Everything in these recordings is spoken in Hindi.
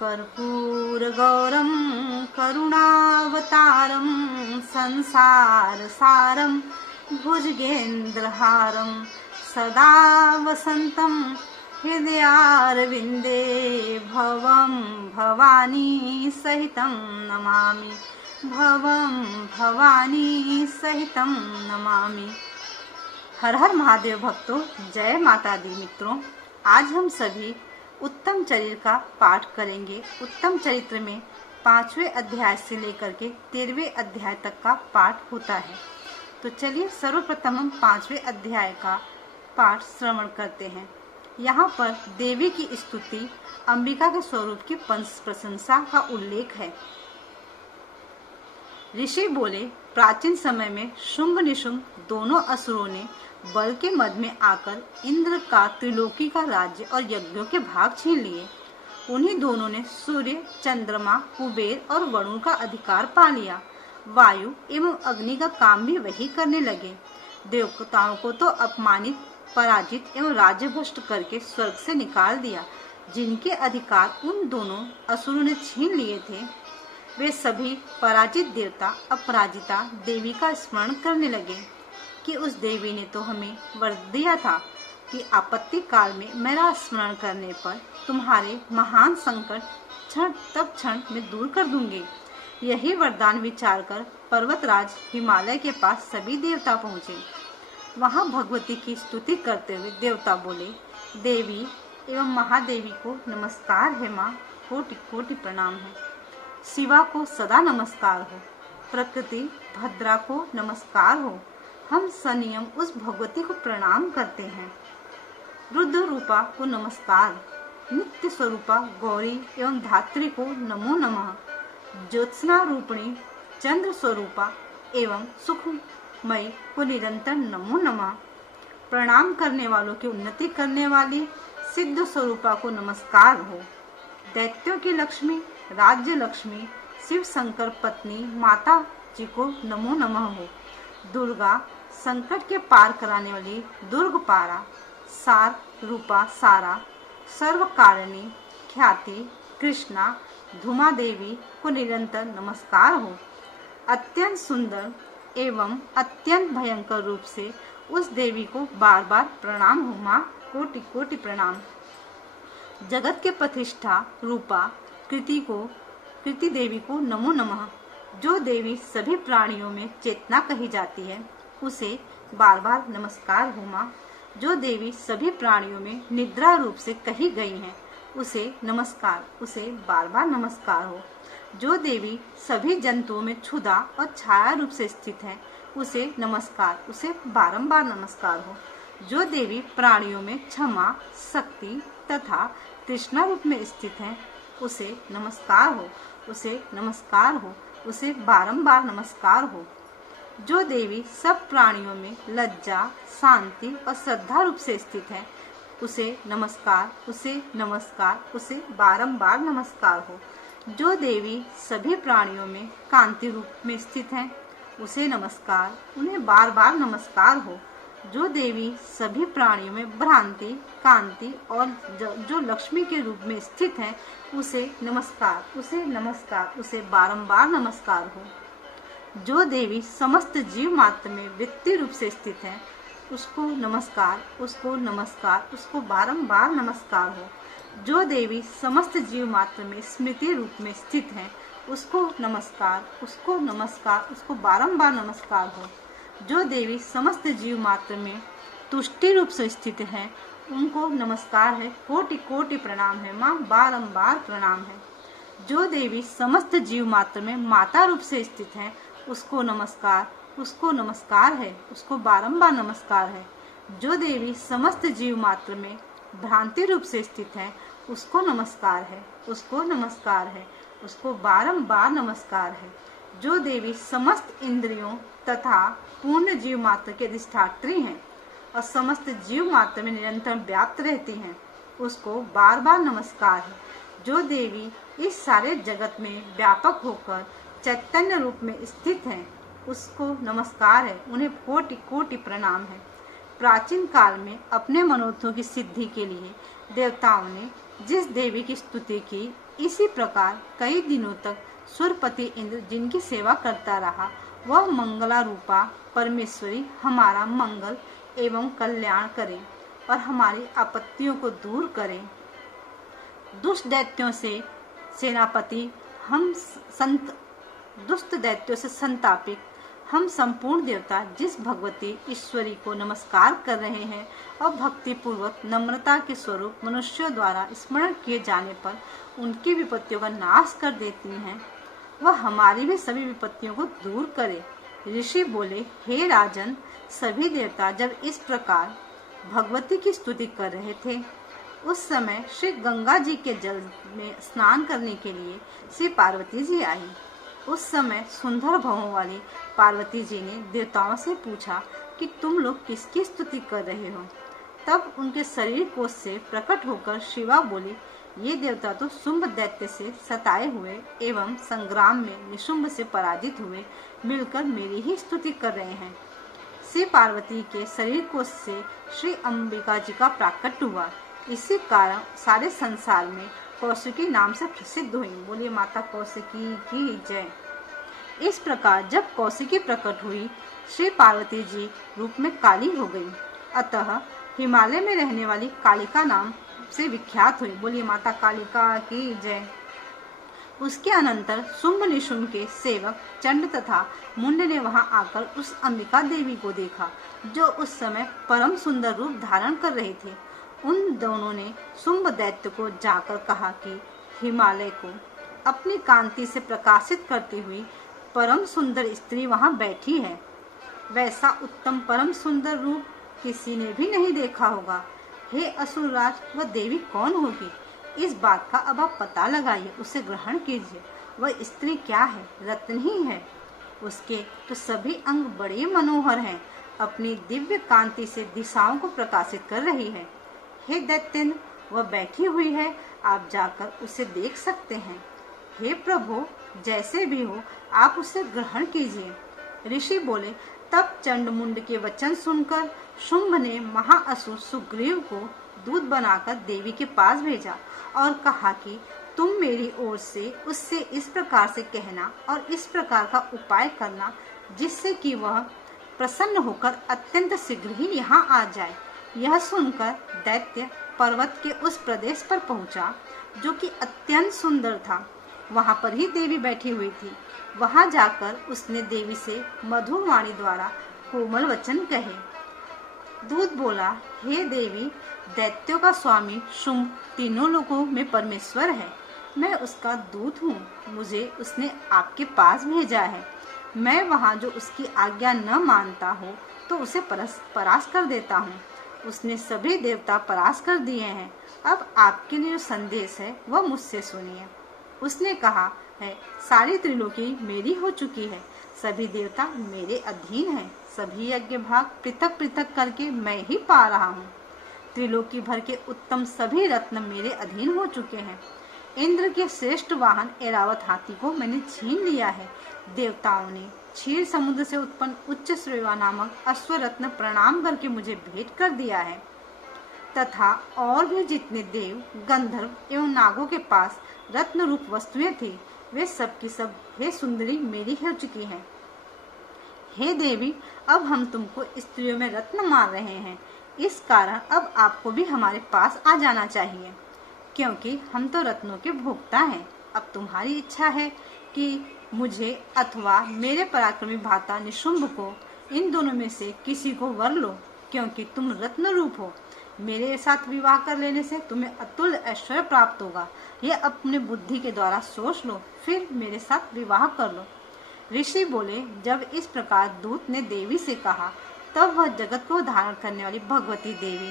कर्पूरगौरं करुणावतारं संसारसारं भुजगेन्द्रहारं सदा वसन्तं हृदयारविन्दे भवं भवानी सहितं नमामि भवं भवानी सहितं नमामि। हर हर महादेव भक्तों, जय माता दी। मित्रों, आज हम सभी उत्तम चरित्र का पाठ करेंगे। उत्तम चरित्र में 5वें अध्याय से लेकर के 13वें अध्याय तक का पाठ होता है। तो चलिए सर्वप्रथम हम 5वें अध्याय का पाठ श्रवण करते हैं। यहाँ पर देवी की स्तुति, अंबिका के स्वरूप की प्रशंसा का उल्लेख है। ऋषि बोले, प्राचीन समय में शुंभ निशुंभ दोनों असुरों ने बल के मद में आकर इंद्र का त्रिलोकी का राज्य और यज्ञों के भाग छीन लिए। उन्हीं दोनों ने सूर्य, चंद्रमा, कुबेर और वरुण का अधिकार पा लिया। वायु एवं अग्नि का काम भी वही करने लगे। देवताओं को तो अपमानित, पराजित एवं राज्यभ्रष्ट करके स्वर्ग से निकाल दिया। जिनके अधिकार उन दोनों असुरों ने छीन लिए थे, वे सभी पराजित देवता अपराजिता देवी का स्मरण करने लगे कि उस देवी ने तो हमें वर दिया था कि आपत्ति काल में मेरा स्मरण करने पर तुम्हारे महान संकट क्षण में दूर कर दूंगी। यही वरदान विचार कर पर्वतराज हिमालय के पास सभी देवता पहुँचे। वहाँ भगवती की स्तुति करते हुए देवता बोले, देवी एवं महादेवी को नमस्कार है माँ, कोटि कोटि प्रणाम है। शिवा को सदा नमस्कार हो, प्रकृति भद्रा को नमस्कार हो। हम सनियम उस भगवती को प्रणाम करते हैं। रुद्र रूपा को नमस्कार, नित्य स्वरूपा गौरी एवं धात्री को नमो नमः। ज्योत्सना रूपिणी चंद्र स्वरूपा एवं सुखमयी को निरंतर नमो नमः। प्रणाम करने वालों की उन्नति करने वाली सिद्ध स्वरूपा को नमस्कार हो। दैत्यों की लक्ष्मी, राज्य लक्ष्मी, शिव शंकर पत्नी माता जी को नमो नमः हो। दुर्गा, संकट के पार कराने वाली दुर्ग पारा, सार रूपा सारा, सर्व कारिणी ख्याति कृष्णा, धुमा देवी को निरंतर नमस्कार हो। अत्यंत सुंदर एवं अत्यंत भयंकर रूप से उस देवी को बार बार प्रणाम हो माँ, कोटि कोटि प्रणाम। जगत के प्रतिष्ठा रूपा कृति देवी को नमो नमः। जो देवी सभी प्राणियों में चेतना कही जाती है, उसे बार बार नमस्कार हो माँ। जो देवी सभी प्राणियों में निद्रा रूप से कही गई है, उसे नमस्कार, उसे बार बार नमस्कार हो। जो देवी सभी जंतुओं में क्षुधा और छाया रूप से स्थित है, उसे नमस्कार, उसे बारंबार नमस्कार हो। जो देवी प्राणियों में क्षमा, शक्ति तथा तृष्णा रूप में स्थित है, उसे नमस्कार हो, उसे नमस्कार हो, उसे बारंबार नमस्कार हो। जो देवी सब प्राणियों में लज्जा, शांति और श्रद्धा रूप से स्थित है, उसे नमस्कार, उसे नमस्कार, उसे बारंबार नमस्कार हो। जो देवी सभी प्राणियों में कांति रूप में स्थित है, उसे नमस्कार, उन्हें बार बार नमस्कार हो। जो देवी सभी प्राणियों में भ्रांति, कांति और जो लक्ष्मी के रूप में स्थित है, उसे नमस्कार, उसे नमस्कार, उसे बारंबार नमस्कार हो। जो देवी समस्त जीव मात्र में वृत्ति रूप से स्थित है, उसको नमस्कार, उसको नमस्कार, उसको बारंबार नमस्कार हो। जो देवी समस्त जीव मात्र में स्मृति रूप में स्थित है, उसको नमस्कार, उसको नमस्कार, उसको बारंबार नमस्कार हो। जो देवी समस्त जीव मात्र में तुष्टि रूप से स्थित है, उनको नमस्कार है, कोटि कोटि प्रणाम है माँ, बारंबार प्रणाम है। जो देवी समस्त जीव मात्र में माता रूप से स्थित है, उसको नमस्कार, उसको नमस्कार है, उसको बारंबार नमस्कार है। जो देवी समस्त जीव मात्र में भ्रांति रूप से स्थित है, उसको नमस्कार है, उसको नमस्कार है, उसको बारंबार नमस्कार है। जो देवी समस्त इंद्रियों तथा पूर्ण जीव मात्र के अधिष्ठात्री हैं और समस्त जीव मात्र में निरंतर व्याप्त रहती हैं, उसको बार बार नमस्कार है। जो देवी इस सारे जगत में व्यापक होकर चैतन्य रूप में स्थित हैं, उसको नमस्कार है, उन्हें कोटि कोटि प्रणाम है। प्राचीन काल में अपने मनोरथों की सिद्धि के लिए देवताओं ने जिस देवी की स्तुति की, इसी प्रकार कई दिनों तक सुरपति इंद्र जिनकी सेवा करता रहा, वह मंगला रूपा परमेश्वरी हमारा मंगल एवं कल्याण करें और हमारी आपत्तियों को दूर करें। दुष्ट दैत्यों से सेनापति हम संत दुष्ट दैत्यों से संतापित हम संपूर्ण देवता जिस भगवती ईश्वरी को नमस्कार कर रहे हैं और भक्ति पूर्वक नम्रता के स्वरूप मनुष्यों द्वारा स्मरण किए जाने पर उनकी विपत्तियों का नाश कर देती हैं, वह हमारी भी सभी विपत्तियों को दूर करे। ऋषि बोले, हे राजन, सभी देवता जब इस प्रकार भगवती की स्तुति कर रहे थे, उस समय श्री गंगा जी के जल में स्नान करने के लिए श्री पार्वती जी आई। उस समय सुंदर भवों वाली पार्वती जी ने देवताओं से पूछा कि तुम लोग किसकी स्तुति कर रहे हो। तब उनके शरीर कोश से प्रकट होकर शिवा बोली, ये देवता तो शुंभ दैत्य से सताए हुए एवं संग्राम में निशुंभ से पराजित हुए मिलकर मेरी ही स्तुति कर रहे हैं। श्री पार्वती के शरीर कोश से श्री अंबिका जी का प्राकट्य हुआ। इसी कारण सारे संसार में कौशिकी नाम से प्रसिद्ध हुई। बोलिए माता कौशिकी की जय। इस प्रकार जब कौशिकी प्रकट हुई, श्री पार्वती जी रूप में काली हो गई, अतः हिमालय में रहने वाली कालिका नाम से विख्यात हुई। बोलिए माता कालिका की जय। उसके अनंतर शुंभ निशुंभ के सेवक चंड तथा मुंड ने वहां आकर उस अंबिका देवी को देखा, जो उस समय परम सुंदर रूप धारण कर रहे थे। उन दोनों ने शुंभ दैत्य को जाकर कहा कि हिमालय को अपनी कांति से प्रकाशित करती हुई परम सुंदर स्त्री वहां बैठी है। वैसा उत्तम परम सुंदर रूप किसी ने भी नहीं देखा होगा। हे असुरराज, वह देवी कौन होगी? इस बात का अब आप पता लगाइए, उसे ग्रहण कीजिए। वह स्त्री क्या है? रत्न ही है। उसके तो सभी अंग बड़े मनोहर हैं। अपनी दिव्य कांति से दिशाओं को प्रकाशित कर रही है। हे दैत्येंद्र, वह बैठी हुई है, आप जाकर उसे देख सकते हैं। हे प्रभु, जैसे भी हो आप उसे ग्रहण कीजिए। ऋषि बोले, तब चंडमुंड के वचन सुनकर शुंभ ने महाअसुर सुग्रीव को दूत बनाकर देवी के पास भेजा और कहा कि तुम मेरी ओर से उससे इस प्रकार से कहना और इस प्रकार का उपाय करना, जिससे कि वह प्रसन्न होकर अत्यंत शीघ्र ही यहाँ आ जाए। यह सुनकर दैत्य पर्वत के उस प्रदेश पर पहुंचा जो कि अत्यंत सुंदर था। वहां पर ही देवी बैठी हुई थी। वहां जाकर उसने देवी से मधुर वाणी द्वारा कोमल वचन कहे। दूत बोला, हे देवी, दैत्यों का स्वामी शुंभ तीनों लोगों में परमेश्वर है। मैं उसका दूत हूँ। मुझे उसने आपके पास भेजा है। मैं वहाँ जो उसकी आज्ञा न मानता हो तो उसे परास्त कर देता हूँ। उसने सभी देवता परास्त कर दिए हैं। अब आपके लिए जो संदेश है वह मुझसे सुनिए। उसने कहा है, सारी त्रिलोकी मेरी हो चुकी है। सभी देवता मेरे अधीन हैं। सभी यज्ञ भाग पृथक पृथक करके मैं ही पा रहा हूँ। त्रिलोकी भर के उत्तम सभी रत्न मेरे अधीन हो चुके हैं। इंद्र के श्रेष्ठ वाहन ऐरावत हाथी को मैंने छीन लिया है। देवताओं ने क्षीर समुद्र से उत्पन्न उच्च श्रेवा नामक अश्वरत्न प्रणाम करके मुझे भेंट कर दिया है, तथा और भी जितने देव, गंधर्व एवं नागों के पास रत्न रूप वस्तुएं थी, वे सब की सब हे सुंदरी मेरी हो चुकी हैं। हे देवी, अब हम तुमको स्त्रियों में रत्न मार रहे हैं। इस कारण अब आपको भी हमारे पास आ जाना चाहिए, क्योंकि हम तो रत्नों के भोक्ता हैं। अब तुम्हारी इच्छा है कि मुझे अथवा मेरे पराक्रमी भ्राता निशुंभ को, इन दोनों में से किसी को वर लो, क्योंकि तुम रत्न रूप हो। मेरे साथ विवाह कर लेने से तुम्हें अतुल्य ऐश्वर्य प्राप्त होगा। यह अपने बुद्धि के द्वारा सोच लो, फिर मेरे साथ विवाह कर लो। ऋषि बोले, जब इस प्रकार दूत ने देवी से कहा, तब वह जगत को धारण करने वाली भगवती देवी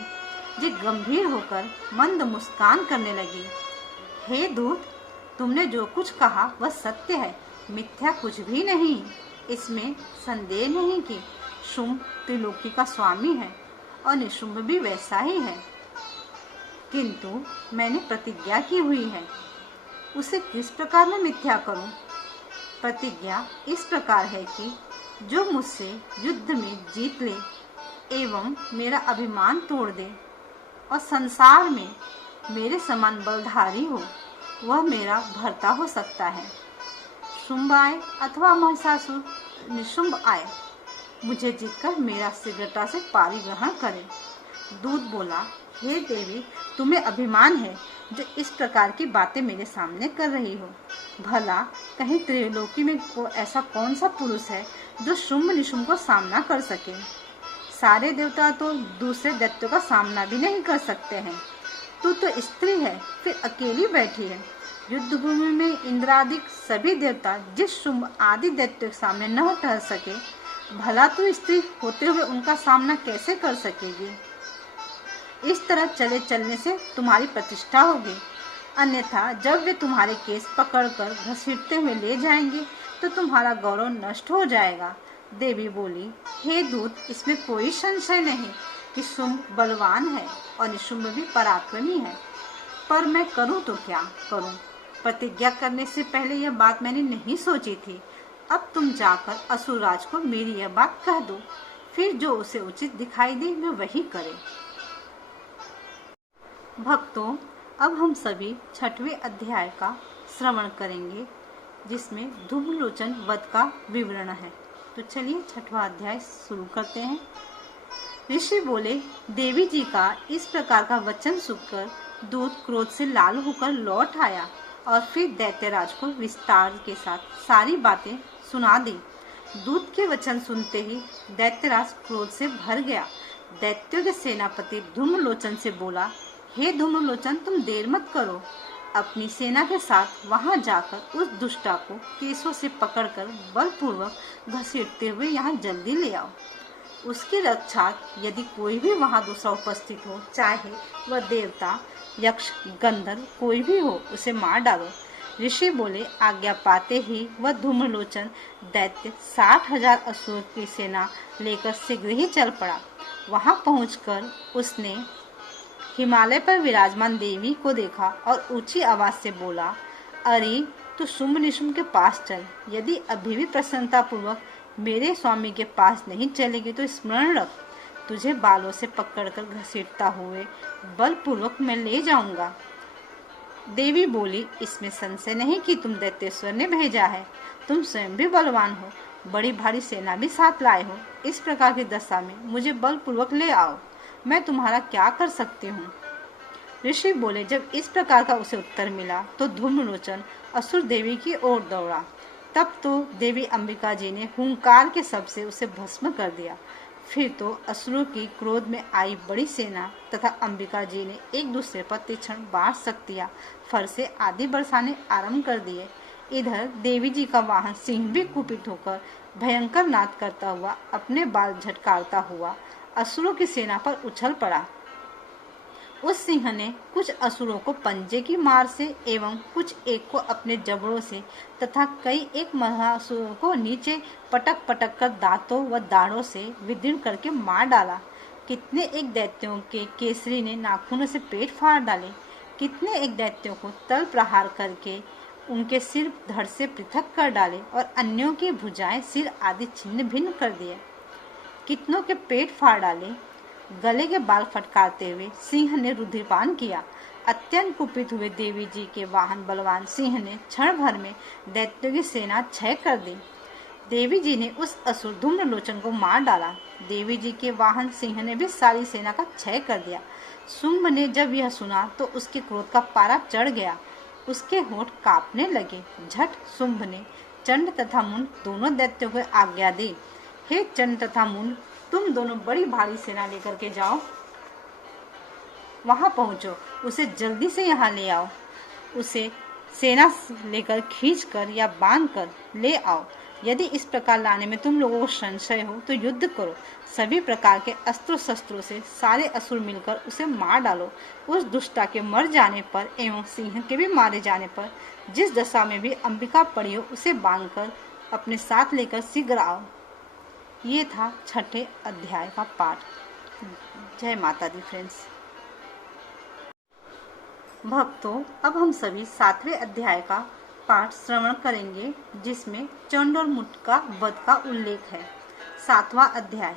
जी गंभीर होकर मंद मुस्कान करने लगी। हे दूत, तुमने जो कुछ कहा वह सत्य है, मिथ्या कुछ भी नहीं। इसमें संदेह नहीं कि शुंभ त्रिलोकी का स्वामी है और निशुंभ भी वैसा ही है, किंतु मैंने प्रतिज्ञा की हुई है। उसे किस प्रकार मैं मिथ्या करूं? प्रतिज्ञा इस प्रकार है कि जो मुझसे युद्ध में जीत ले एवं मेरा अभिमान तोड़ दे और संसार में मेरे समान बलधारी हो, वह मेरा भर्ता हो सकता है। शुंभ आए अथवा महिषासुर निशुंभ आए, मुझे जीतकर मेरा शीघ्रता से पारिग्रहण करे। दूत बोला, हे देवी, तुम्हें अभिमान है जो इस प्रकार की बातें मेरे सामने कर रही हो। भला कहीं त्रिलोकी में ऐसा कौन सा पुरुष है जो शुंभ निशुंभ को सामना कर सके। सारे देवता तो दूसरे दैत्यों का सामना भी नहीं कर सकते हैं। तू तो स्त्री है, फिर अकेली बैठी है। युद्ध भूमि में इंद्रादिक सभी देवता जिस शुंभ आदि दैत्यों के सामने न ठहर सके, भला तू स्त्री होते हुए उनका सामना कैसे कर सकेगी। इस तरह चले चलने से तुम्हारी प्रतिष्ठा होगी, अन्यथा जब वे तुम्हारे केस पकड़कर घसीटते हुए ले जाएंगे तो तुम्हारा गौरव नष्ट हो जाएगा। देवी बोली, हे दूत, इसमें कोई संशय नहीं कि शुंभ बलवान है और निशुंभ भी पराक्रमी है, पर मैं करूं तो क्या करूं। प्रतिज्ञा करने से पहले यह बात मैंने नहीं सोची थी। अब तुम जाकर असुरराज को मेरी यह बात कह दो, फिर जो उसे उचित दिखाई दे वे वही करे। भक्तों, अब हम सभी 6वें अध्याय का श्रवण करेंगे, जिसमें धूम्रलोचन वध का विवरण है। तो चलिए 6वां अध्याय शुरू करते हैं। ऋषि बोले, देवी जी का इस प्रकार का वचन सुनकर दूत क्रोध से लाल होकर लौट आया और फिर दैत्यराज को विस्तार के साथ सारी बातें सुना दी। दूत के वचन सुनते ही दैत्यराज क्रोध से भर गया। दैत्यों के सेनापति धूम्रलोचन से बोला, हे धूम्रलोचन, तुम देर मत करो। अपनी सेना के साथ वहां जाकर उस दुष्टा को केसों से पकड़कर बलपूर्वक घसीटते हुए यहाँ जल्दी ले आओ। उसकी रक्षा यदि कोई भी वहां दूसरा उपस्थित हो, चाहे वह देवता, यक्ष, गंधर्व कोई भी हो, उसे मार डालो। ऋषि बोले, आज्ञा पाते ही वह धूम्रलोचन दैत्य 60,000 असुर की सेना लेकर शीघ्र ही चल पड़ा। वहां पहुंचकर उसने हिमालय पर विराजमान देवी को देखा और ऊंची आवाज से बोला, अरे तू शुंभ निशुंभ के पास चल। यदि अभी भी प्रसन्नता पूर्वक मेरे स्वामी के पास नहीं चलेगी तो स्मरण रख, तुझे बालों से पकड़कर घसीटता हुए बलपूर्वक मैं ले जाऊंगा। देवी बोली, इसमें संशय नहीं कि तुम दैत्येश्वर ने भेजा है। तुम स्वयं भी बलवान हो, बड़ी भारी सेना भी साथ लाए हो। इस प्रकार की दशा में मुझे बलपूर्वक ले आओ, मैं तुम्हारा क्या कर सकती हूँ। ऋषि बोले, जब इस प्रकार का उसे उत्तर मिला तो धूम्रलोचन असुर देवी की ओर दौड़ा। तब तो देवी अंबिका जी ने हुंकार के शब्द से उसे भस्म कर दिया। फिर तो असुरों की क्रोध में आई बड़ी सेना तथा अंबिका जी ने एक दूसरे पर तीक्ष्ण बाण शक्तियां फरसे आदि बरसाने आरंभ कर दिए। इधर देवी जी का वाहन सिंह भी कुपित होकर भयंकर नाद करता हुआ अपने बाल झटकारता हुआ असुरों की सेना पर उछल पड़ा। उस सिंह ने कुछ असुरों को पंजे की मार से एवं कुछ एक को अपने जबड़ों से तथा कई एक महासुरों को नीचे पटक पटक कर दांतों व दाढ़ों से विदीर्ण करके मार डाला। कितने एक दैत्यों के केसरी ने नाखूनों से पेट फाड़ डाले। कितने एक दैत्यों को तल प्रहार करके उनके सिर धड़ से पृथक कर डाले और अन्यों की भुजाएं, सिर आदि छिन्न भिन्न कर दिए। कितनों के पेट फाड़ डाले। गले के बाल फटकारते हुए सिंह ने रुधिरपान किया। अत्यंत कुपित हुए देवी जी के वाहन बलवान सिंह ने क्षण भर में दैत्यों की सेना क्षय कर दी। देवी जी ने उस असुर धूम्रलोचन को मार डाला। देवी जी के वाहन सिंह ने भी सारी सेना का क्षय कर दिया। शुंभ ने जब यह सुना तो उसके क्रोध का पारा चढ़ गया, उसके होंठ कांपने लगे। झट शुंभ ने चंड तथा मुंड दोनों दैत्यों को आज्ञा दी, हे चंड तथा मुंड, तुम दोनों बड़ी भारी सेना लेकर के जाओ, वहां पहुंचो, उसे जल्दी से यहाँ ले आओ। उसे सेना लेकर खींचकर या बांधकर ले आओ। यदि इस प्रकार लाने में तुम लोगों को संशय हो तो युद्ध करो। सभी प्रकार के अस्त्रों शस्त्रों से सारे असुर मिलकर उसे मार डालो। उस दुष्टा के मर जाने पर एवं सिंह के भी मारे जाने पर जिस दशा में भी अंबिका पड़ी हो उसे बांधकर अपने साथ लेकर शीघ्र आओ। ये था 6ठे अध्याय का पाठ। जय माता दी फ्रेंड्स। भक्तों, अब हम सभी 7वें अध्याय का पाठ श्रवण करेंगे, जिसमें चंड और मुंड का वध का उल्लेख है। 7वां अध्याय।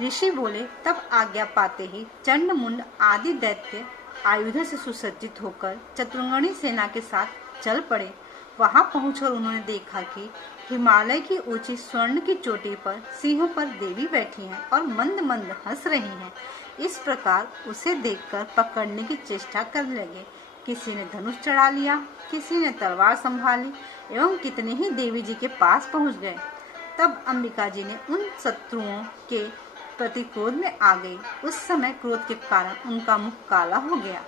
ऋषि बोले, तब आज्ञा पाते ही चंड मुंड आदि दैत्य आयुधों से सुसज्जित होकर चतुर्ंगनी सेना के साथ चल पड़े। वहां पहुंचकर उन्होंने देखा कि हिमालय की ऊंची स्वर्ण की चोटी पर सिंहों पर देवी बैठी हैं और मंद मंद हंस रही हैं। इस प्रकार उसे देखकर पकड़ने की चेष्टा करने लगे। किसी ने धनुष चढ़ा लिया, किसी ने तलवार संभाली एवं कितने ही देवी जी के पास पहुंच गए। तब अंबिका जी ने उन शत्रुओं के प्रति क्रोध में आ गई। उस समय क्रोध के कारण उनका मुख काला हो गया।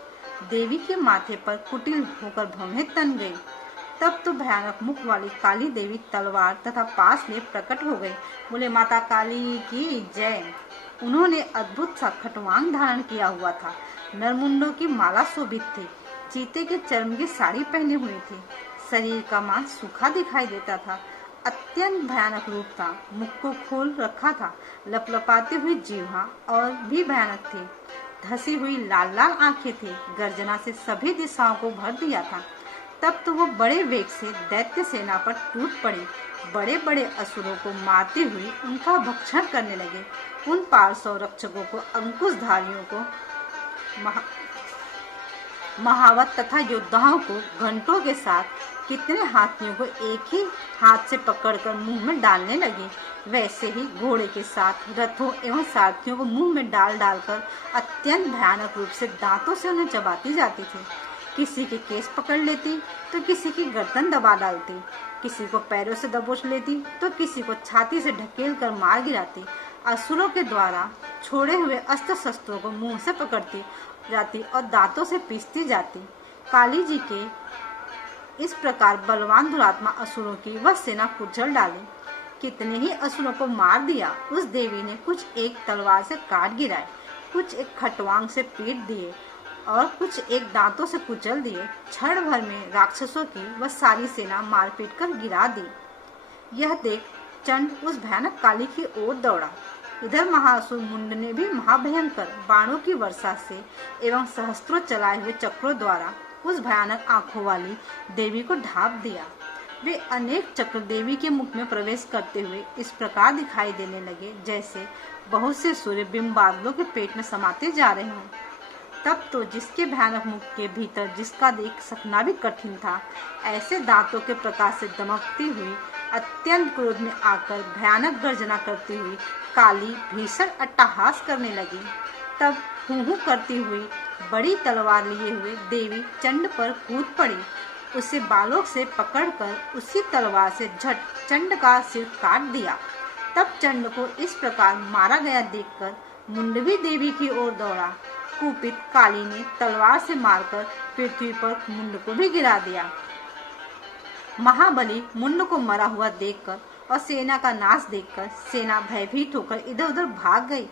देवी के माथे पर कुटिल होकर भौहें तन गई। तब तो भयानक मुख वाली काली देवी तलवार तथा पास में प्रकट हो गई। बोले, माता काली की जय। उन्होंने अद्भुत सा खटवांग धारण किया हुआ था। नरमुंडों की माला शोभित थी। चीते के चर्म की साड़ी पहनी हुई थी। शरीर का मांस सूखा दिखाई देता था। अत्यंत भयानक रूप था। मुख को खोल रखा था। लपलपाती हुई जीवा और भी भयानक थी। धसी हुई लाल लाल आंखें थी। गर्जना से सभी दिशाओं को भर दिया था। तब तो वो बड़े वेग से दैत्य सेना पर टूट पड़ी। बड़े बड़े असुरों को मारती हुई उनका भक्षण करने लगे। उन पार्श्व रक्षकों को, अंकुशधारियों को, महावत तथा योद्धाओं को घंटों के साथ कितने हाथियों को एक ही हाथ से पकड़कर मुंह में डालने लगे। वैसे ही घोड़े के साथ रथों एवं सारथियों को मुंह में डाल डालकर अत्यंत भयानक रूप से दांतों से उन्हें चबाती जाती थी। किसी के केस पकड़ लेती तो किसी की गर्दन दबा डालती, किसी को पैरों से दबोच लेती तो किसी को छाती से ढकेल कर मार गिराती। असुरों के द्वारा छोड़े हुए अस्त्र शस्त्रों को मुंह से पकड़ती जाती और दांतों से पीसती जाती। काली जी के इस प्रकार बलवान दुरात्मा असुरों की वह सेना कुचल डाली। कितने ही असुरों को मार दिया। उस देवी ने कुछ एक तलवार से काट गिराए, कुछ एक खटवांग से पीट दिए और कुछ एक दांतों से कुचल दिए। क्षण भर में राक्षसों की वह सारी सेना मारपीट कर गिरा दी। यह देख चंड उस भयानक काली की ओर दौड़ा। इधर महासुर मुंड ने भी महाभयंकर बाणों की वर्षा से एवं सहस्त्रों चलाए हुए चक्रों द्वारा उस भयानक आंखों वाली देवी को ढांप दिया। वे अनेक चक्र देवी के मुख में प्रवेश करते हुए इस प्रकार दिखाई देने लगे जैसे बहुत से सूर्य बिंब बादलों के पेट में समाते जा रहे हों। तब तो जिसके भयानक मुख के भीतर जिसका देख सकना भी कठिन था, ऐसे दांतों के प्रकाश से दमकती हुई अत्यंत क्रोध में आकर भयानक गर्जना करती हुई काली भीषण अट्टहास करने लगी। तब हूँ करती हुई बड़ी तलवार लिए हुए देवी चंड पर कूद पड़ी। उसे बालों से पकड़कर उसी तलवार से झट चंड का सिर काट दिया। तब चंड को इस प्रकार मारा गया देखकर मुंड भी देवी की ओर दौड़ा। कुपित काली ने तलवार से मारकर पृथ्वी पर मुंड को भी गिरा दिया। महाबली मुंड को मरा हुआ देखकर और सेना का नाश देखकर सेना भयभीत होकर इधर उधर भाग गई।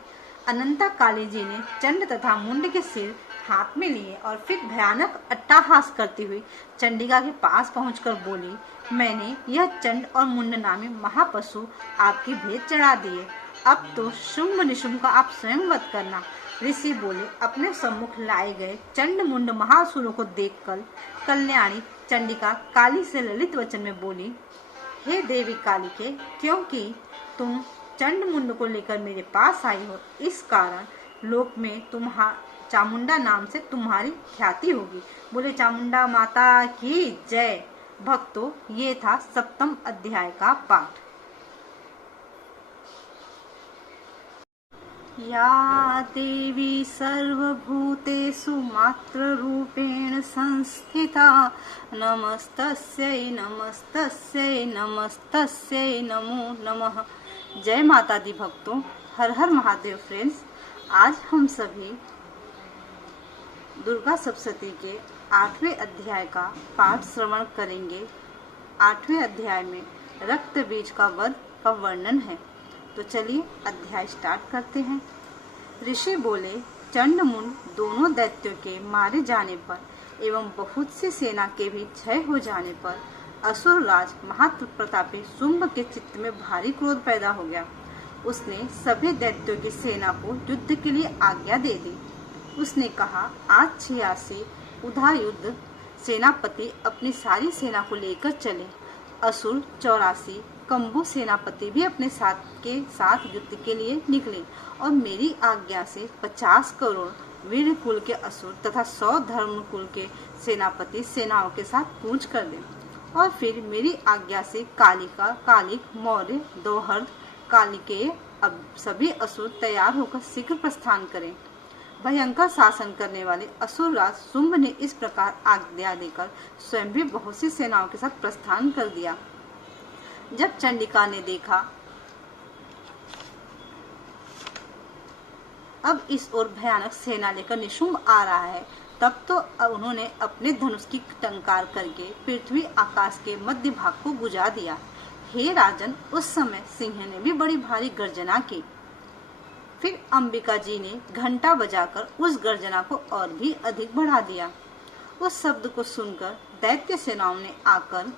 अनंता काली जी ने चंड तथा मुंड के सिर हाथ में लिए और फिर भयानक अट्टहास करती हुई चंडिका के पास पहुंचकर बोली, मैंने यह चंड और मुंड नामी महापशु आपकी भेंट चढ़ा दिए। अब तो शुंभ निशुंभ का आप स्वयं वध करना। ऋषि बोले, अपने सम्मुख लाए गए चंड मुंड महासुरों को देखकर कल्याणी चंडिका काली से ललित वचन में बोली, हे देवी कालिके, क्योंकि तुम चंड मुंड को लेकर मेरे पास आई हो, इस कारण लोक में चामुंडा नाम से तुम्हारी ख्याति होगी। बोले चामुंडा माता की जय। भक्तों, ये था 7वें अध्याय का पाठ। या देवी सर्वभूतेषु मातृरूपेण संस्थिता नमस्तस्यै नमस्तस्यै नमस्तस्यै नमो नमः। जय माता दी भक्तों, हर हर महादेव फ्रेंड्स। आज हम सभी दुर्गा सप्तशती के 8वें अध्याय का पाठ श्रवण करेंगे। 8वें अध्याय में रक्त बीज का वध का वर्णन है। तो चलिए अध्याय स्टार्ट करते हैं। ऋषि बोले, चंड मुंड दोनों दैत्यों के मारे जाने पर एवं बहुत सी सेना के भी क्षय हो जाने पर असुरराज महाप्रतापी शुंभ के चित्त में भारी क्रोध पैदा हो गया। उसने सभी दैत्यों की सेना को युद्ध के लिए आज्ञा दे दी। उसने कहा, आज 86 उधायुद्ध सेनापति अपनी सारी सेना को लेकर चले। असुर 84 कंबु सेनापति भी अपने साथ के साथ युद्ध के लिए निकले और मेरी आज्ञा से 50 करोड़ वीर कुल के असुर तथा 100 धर्म कुल के सेनापति सेनाओं के साथ कूच कर दें और फिर मेरी आज्ञा से कालिका, कालिक, मौर्य, दोहर्द, कालिकेय अब सभी असुर तैयार होकर शीघ्र प्रस्थान करें। भयंकर शासन करने वाले असुरराज शुंभ ने इस प्रकार आज्ञा देकर स्वयं भी बहुत सी सेनाओं के साथ प्रस्थान कर दिया। जब चंडिका ने देखा अब इस ओर भयानक सेना लेकर निशुंभ आ रहा है, तब तो उन्होंने अपने धनुष की टंकार करके पृथ्वी आकाश के मध्य भाग को बुझा दिया। हे राजन, उस समय सिंह ने भी बड़ी भारी गर्जना की। फिर अंबिका जी ने घंटा बजाकर उस गर्जना को और भी अधिक बढ़ा दिया। उस शब्द को सुनकर दैत्य सेनाओं ने आकर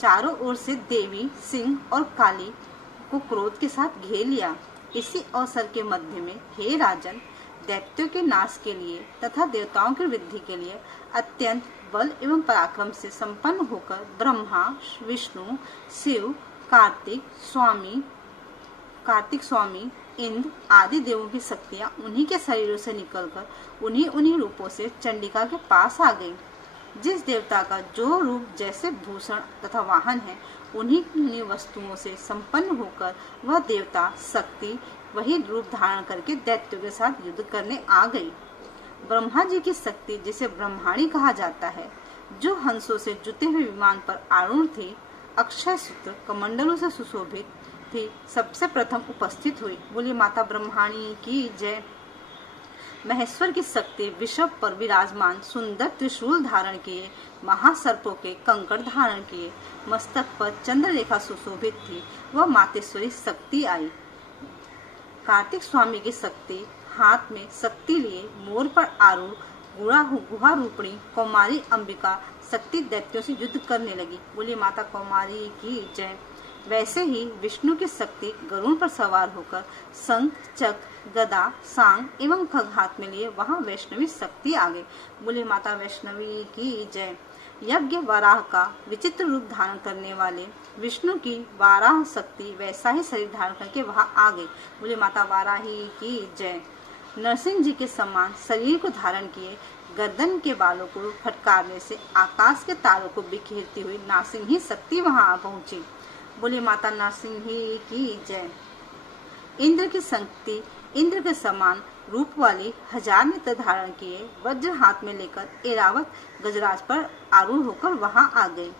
चारों ओर से देवी, सिंह और काली को क्रोध के साथ घेर लिया। इसी अवसर के मध्य में हे राजन, दैत्यों के नाश के लिए तथा देवताओं की वृद्धि के लिए अत्यंत बल एवं पराक्रम से संपन्न होकर ब्रह्मा, विष्णु, शिव, कार्तिक स्वामी, इंद्र आदि देवों की शक्तियां उन्हीं के शरीरों से निकलकर उन्हीं रूपों से चंडिका के पास आ गई। जिस देवता का जो रूप जैसे भूषण तथा वाहन है, उन्हीं वस्तुओं से संपन्न होकर वह देवता शक्ति वही रूप धारण करके दैत्यों के साथ युद्ध करने आ गई। ब्रह्मा जी की शक्ति, जिसे ब्रह्माणी कहा जाता है, जो हंसों से जुते हुए विमान पर आरूढ़ थी, अक्षय सूत्र कमंडलों से सुशोभित थी, सबसे प्रथम उपस्थित हुई। बोलिए माता ब्रह्माणी की जय। महेश्वर की शक्ति विषभ पर विराजमान सुंदर त्रिशूल धारण किए, महासर्पों के कंकड़ धारण किए, मस्तक पर चंद्ररेखा सुशोभित थी, वह मातेश्वरी शक्ति आई। कार्तिक स्वामी की शक्ति हाथ में शक्ति लिए मोर पर आरूढ़ गुहा रूपणी कौमारी अंबिका शक्ति दैत्यों से युद्ध करने लगी। बोलिए माता कौमारी की जय। वैसे ही विष्णु की शक्ति गरुड़ पर सवार होकर शंख, चक्र, गदा, सांग एवं खग हाथ में लिए वहां वैष्णवी शक्ति आ गई। बोलिए माता वैष्णवी की जय। यज्ञ वराह का विचित्र रूप धारण करने वाले विष्णु की वाराह शक्ति वैसा ही शरीर धारण करके वहां आ गई। बोलिए माता वाराही की जय। नरसिंह जी के समान शरीर को धारण किए, गर्दन के बालों को फटकारने से आकाश के तारों को बिखेरती हुई नारसिंही शक्ति वहां आ पहुंची। बोलिए माता नरसिंही की जय। इंद्र की शक्ति इंद्र के समान रूप वाली 1000 नेत्र धारण किए वज्र हाथ में लेकर एरावत गजराज पर आरूढ़ होकर वहां आ गई।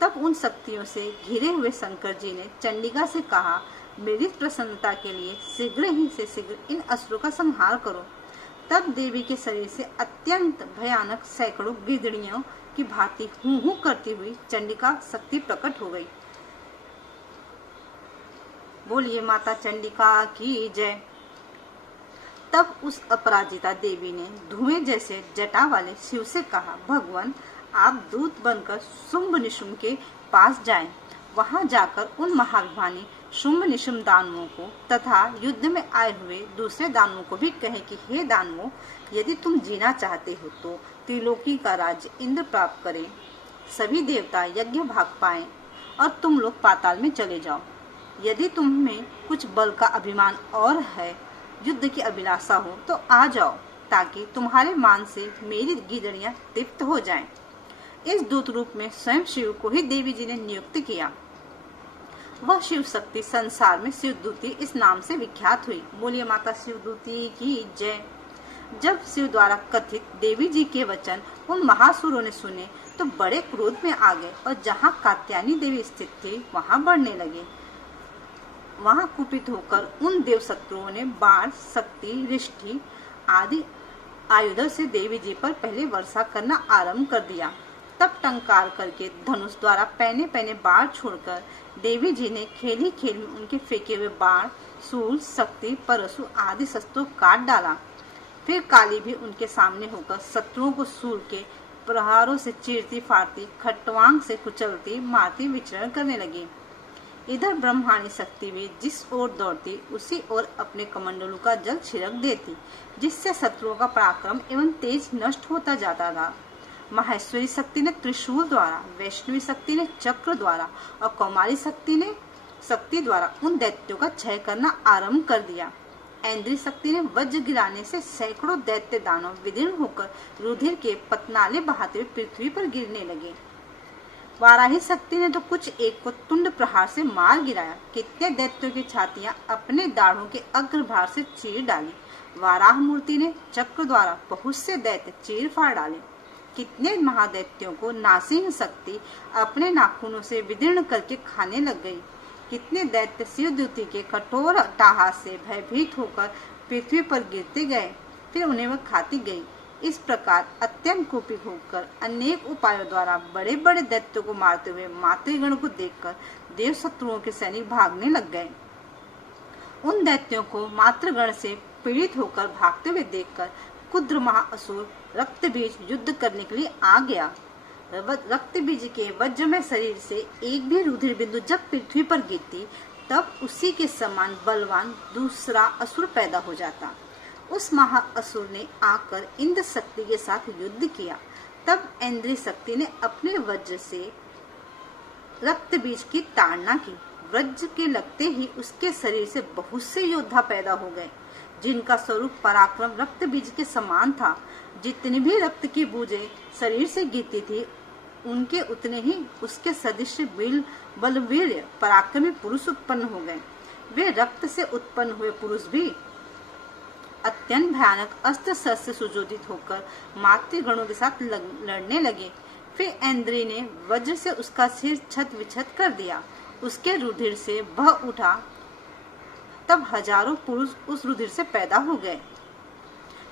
तब उन शक्तियों से घिरे हुए शंकर जी ने चंडिका से कहा, मेरी प्रसन्नता के लिए शीघ्र ही से शीघ्र इन असुरों का संहार करो। तब देवी के शरीर से अत्यंत भयानक सैकड़ों गिदड़ियों की भांति हूं हूं करती हुई चंडिका शक्ति प्रकट हो गई। बोलिए माता चंडिका की जय। तब उस अपराजिता देवी ने धुएं जैसे जटा वाले शिव से कहा, भगवान आप दूत बनकर शुंभ निशुंभ के पास जाएं। वहां जाकर उन महाभिमानी शुंभ निशुंभ दानवों को तथा युद्ध में आए हुए दूसरे दानवों को भी कहे कि हे दानवों, यदि तुम जीना चाहते हो तो त्रिलोकी का राज्य इंद्र प्राप्त करें, सभी देवता यज्ञ भाग पाएं और तुम लोग पाताल में चले जाओ। यदि तुम्हें कुछ बल का अभिमान और है, युद्ध की अभिलाषा हो तो आ जाओ, ताकि तुम्हारे मान से मेरी गिदड़ियां तृप्त हो जाएं। इस दूत रूप में स्वयं शिव को ही देवी जी ने नियुक्त किया। वह शिव शक्ति संसार में शिवदूती इस नाम से विख्यात हुई। बोलिए माता शिवदूती की जय। जब शिव द्वारा कथित देवी जी के वचन उन महासुरों ने सुने तो बड़े क्रोध में आ गए और जहाँ कात्यायनी देवी स्थित थी वहाँ बढ़ने लगे। वहां कुपित होकर उन देव शत्रुओं ने बाण, शक्ति, रिष्टि आदि आयुधों से देवी जी पर पहले वर्षा करना आरंभ कर दिया। तब टंकार करके धनुष द्वारा पहने पहने बाण छोड़कर देवी जी ने खेल ही खेल में उनके फेंके हुए बाण, शूल, शक्ति, परशु आदि शस्त्रों काट डाला। फिर काली भी उनके सामने होकर शत्रुओं को सूल के प्रहारों से चीरती फाड़ती, खट्वांग से कुचलती मारती विचरण करने लगी। इधर ब्रह्माणी शक्ति भी जिस ओर दौड़ती उसी ओर अपने कमंडलों का जल छिड़क देती, जिससे शत्रुओं का पराक्रम एवं तेज नष्ट होता जाता था। माहेश्वरी शक्ति ने त्रिशूल द्वारा, वैष्णवी शक्ति ने चक्र द्वारा और कौमारी शक्ति द्वारा उन दैत्यों का क्षय करना आरंभ कर दिया। ऐन्द्री शक्ति ने वज्र गिराने से सैकड़ों दैत्य दानव विदीर्ण होकर रुधिर के पतनाले बहाते हुए पृथ्वी पर गिरने लगे। वाराही शक्ति ने तो कुछ एक को तुंड प्रहार से मार गिराया। कितने दैत्यों की छातियां अपने दाढ़ों के अग्रभाग से चीर डाली। वाराह मूर्ति ने चक्र द्वारा बहुत से दैत्य चीर फाड़ डाले। कितने महादैत्यों को नासिंह शक्ति अपने नाखूनों से विदीर्ण करके खाने लग गई। कितने दैत्य शिवदूती के कठोर अट्टहास से भयभीत होकर पृथ्वी पर गिरते गए, फिर उन्हें वह खाती गई। इस प्रकार अत्यंत कुपित होकर अनेक उपायों द्वारा बड़े बड़े दैत्यों को मारते हुए मातृगण को देखकर देव शत्रुओं के सैनिक भागने लग गए। उन दैत्यों को मातृगण से पीड़ित होकर भागते हुए देखकर कुद्र महाअसुर रक्तबीज युद्ध करने के लिए आ गया। रक्तबीज के वज्रमय शरीर से एक भी रुधिर बिंदु जब पृथ्वी पर गिरती, तब उसी के समान बलवान दूसरा असुर पैदा हो जाता। उस महाअसुर ने आकर इंद्र शक्ति के साथ युद्ध किया। तब ऐन्द्री शक्ति ने अपने वज्र से रक्तबीज की ताड़ना की। वज्र के लगते ही उसके शरीर से बहुत से योद्धा पैदा हो गए, जिनका स्वरूप पराक्रम रक्तबीज के समान था। जितनी भी रक्त की बूंदें शरीर से गिरती थी, उनके उतने ही उसके सदृश बलवीर पराक्रमी पुरुष उत्पन्न हो गए। वे रक्त से उत्पन्न हुए पुरुष भी अत्यंत भयानक अस्त्र शस्त्र से सुशोभित होकर मातृगणों के साथ लड़ने लगे। फिर ऐन्द्री ने वज्र से उसका सिर छत विछत कर दिया। उसके रुधिर से वह उठा, तब हजारों पुरुष उस रुधिर से पैदा हो गए।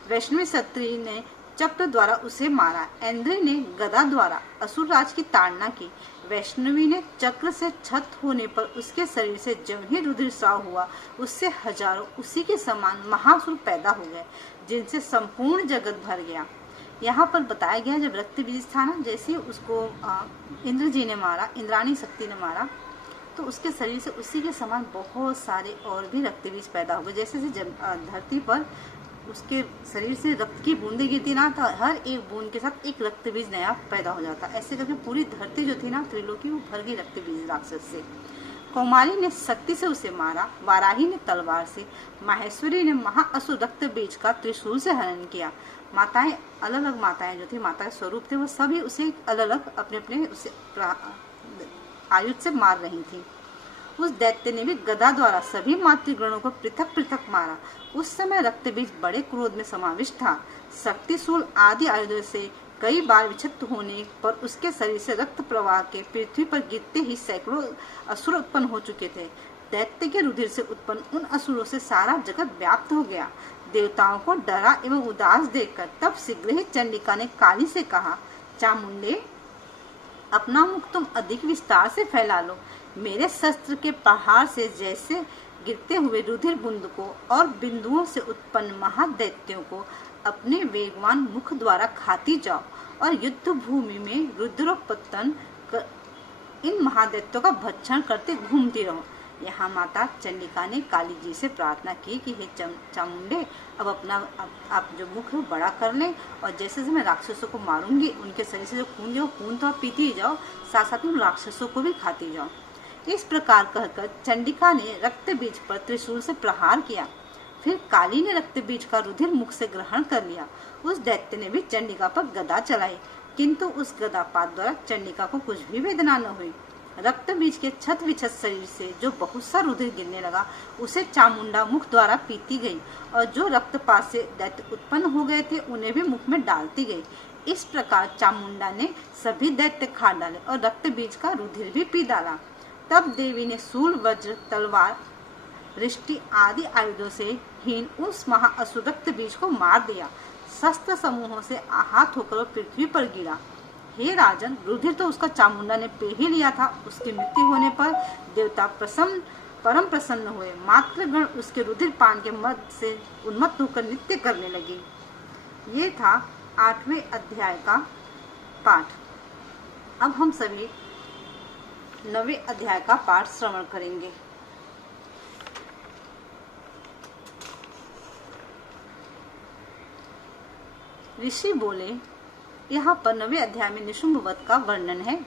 वैष्णवी शक्ति ने चक्र द्वारा उसे मारा। ऐन्द्री ने गदा द्वारा असुरराज की ताड़ना की। वैष्णवी ने चक्र से छत होने पर उसके शरीर से जब ही रुधिर स्राव हुआ, उससे हजारों उसी के समान महासुर पैदा हो गए, जिनसे संपूर्ण जगत भर गया। यहाँ पर बताया गया, जब रक्तबीज था ना, जैसे उसको इंद्र जी ने मारा, इंद्राणी शक्ति ने मारा, तो उसके शरीर से उसी के समान बहुत सारे और भी रक्तबीज पैदा हो गए। जैसे धरती पर उसके शरीर से रक्त की बूंदें गिरती ना, तो हर एक बूंद के साथ एक रक्तबीज नया पैदा हो जाता। ऐसे करके पूरी धरती जो थी ना, त्रिलोकी, वो भर गई रक्तबीज राक्षस से। कौमारी ने शक्ति से उसे मारा। वाराही ने तलवार से, माहेश्वरी ने महाअसुर रक्तबीज का त्रिशूल से हनन किया। माताएं, अलग अलग माताएं जो थी, माता के स्वरूप थे, वो सभी उसे अलग अलग अपने अपने उसे आयुध से मार रही थी। उस दैत्य ने भी गदा द्वारा सभी मातृगणों को पृथक पृथक मारा। उस समय रक्तबीज बड़े क्रोध में समाविष्ट था। शक्तिशूल आदि आयुधों से कई बार विक्षिप्त होने पर उसके शरीर से रक्त प्रवाह के पृथ्वी पर गिरते ही सैकड़ों असुर उत्पन्न हो चुके थे। दैत्य के रुधिर से उत्पन्न उन असुरों से सारा जगत व्याप्त हो गया। देवताओं को डरा एवं उदास देखकर तब शीघ्र ही चंडिका ने काली से कहा, चामुंडे, अपना मुख तुम अधिक विस्तार से फैला लो। मेरे शस्त्र के प्रहार से जैसे गिरते हुए रुधिर बूंद को और बिंदुओं से उत्पन्न महादैत्यों को अपने वेगवान मुख द्वारा खाती जाओ और युद्ध भूमि में रुद्रोपतन इन महादैत्यों का भक्षण करते घूमती रहो। यहाँ माता चंडिका ने काली जी से प्रार्थना की कि हे चामुंडे, अब आप जो मुख बड़ा कर लें, और जैसे मैं राक्षसों को मारूंगी, उनके शरीर से जो खून तो आप पीती ही जाओ, साथ साथ उन राक्षसों को भी खाती जाओ। इस प्रकार कहकर चंडिका ने रक्तबीज पर त्रिशूल से प्रहार किया। फिर काली ने रक्तबीज का रुधिर मुख से ग्रहण कर लिया। उस दैत्य ने भी चंडिका पर गदा चलाई, किंतु उस गदापात द्वारा चंडिका को कुछ भी वेदना न हुई। रक्तबीज के छत विछत शरीर से जो बहुत सा रुधिर गिरने लगा, उसे चामुंडा मुख द्वारा पीती गई, और जो रक्तपात से दैत्य उत्पन्न हो गए थे, उन्हें भी मुख में डालती गई। इस प्रकार चामुंडा ने सभी दैत्य खा डाले और रक्तबीज का रुधिर भी पी डाला। तब देवी ने शूल, वज्र, तलवार, रिष्टि आदि आयुधों से हीन उस महाअसुर रक्तबीज को मार दिया। शस्त्र समूहों से आहत होकर वो पृथ्वी पर गिरा। हे राजन, रुधिर तो उसका चामुंडा ने पी ही लिया था। उसकी मृत्यु होने पर देवता परम प्रसन्न हुए। मातृगण उसके रुधिर पान के मद से उन्मत्त होकर नृत्य करने लगी। ये था 8वें अध्याय का पाठ। अब हम सभी 9वें अध्याय का पाठ श्रवण करेंगे। ऋषि बोले, यहाँ पर 9वें अध्याय में निशुंभ वध का वर्णन है।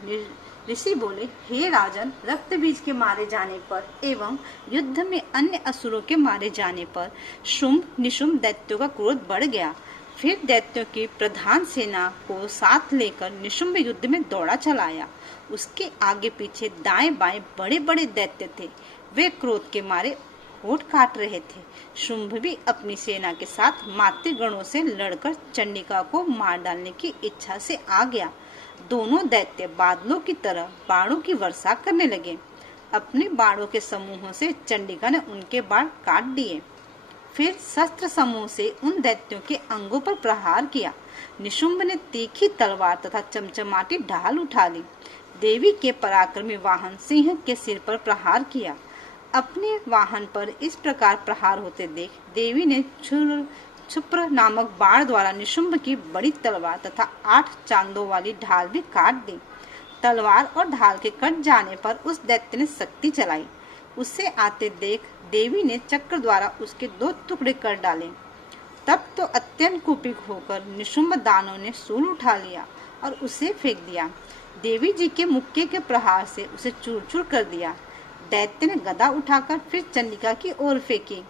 ऋषि बोले, हे राजन, रक्त बीज के मारे जाने पर एवं युद्ध में अन्य असुरों के मारे जाने पर शुंभ निशुंभ दैत्यों का क्रोध बढ़ गया। फिर दैत्यों की प्रधान सेना को साथ लेकर निशुंभ युद्ध में दौड़ा चलाया। उसके आगे पीछे दाएं बाएं बड़े बड़े दैत्य थे। वे क्रोध के मारे होठ काट रहे थे। शुंभ भी अपनी सेना के साथ मातृगणों से लड़कर चंडिका को मार डालने की इच्छा से आ गया। दोनों दैत्य बादलों की तरह बाणों की वर्षा करने लगे। अपने बाणों के समूहों से चंडिका ने उनके बाण काट दिए। फिर शस्त्र समूह से उन दैत्यों के अंगों पर प्रहार किया। निशुंभ ने तीखी तलवार तथा चमचमाती ढाल उठा ली। देवी के पराक्रमी वाहन सिंह के सिर पर प्रहार किया। अपने वाहन पर इस प्रकार प्रहार होते देख देवी ने क्षुप्र नामक बाण द्वारा निशुंभ की बड़ी तलवार तथा 8 चांदों वाली ढाल भी काट दी। तलवार और ढाल के कट जाने पर उस दैत्य ने शक्ति चलाई। उसे आते देख देवी ने चक्र द्वारा उसके 2 टुकड़े कर डाले। तब तो अत्यंत कुपित होकर निशुंभ दानव ने शूल उठा लिया और उसे फेंक दिया। देवी जी के मुक्के के प्रहार से उसे चूर चूर कर दिया। दैत्य ने गदा उठाकर फिर चंडिका की ओर फेंकी।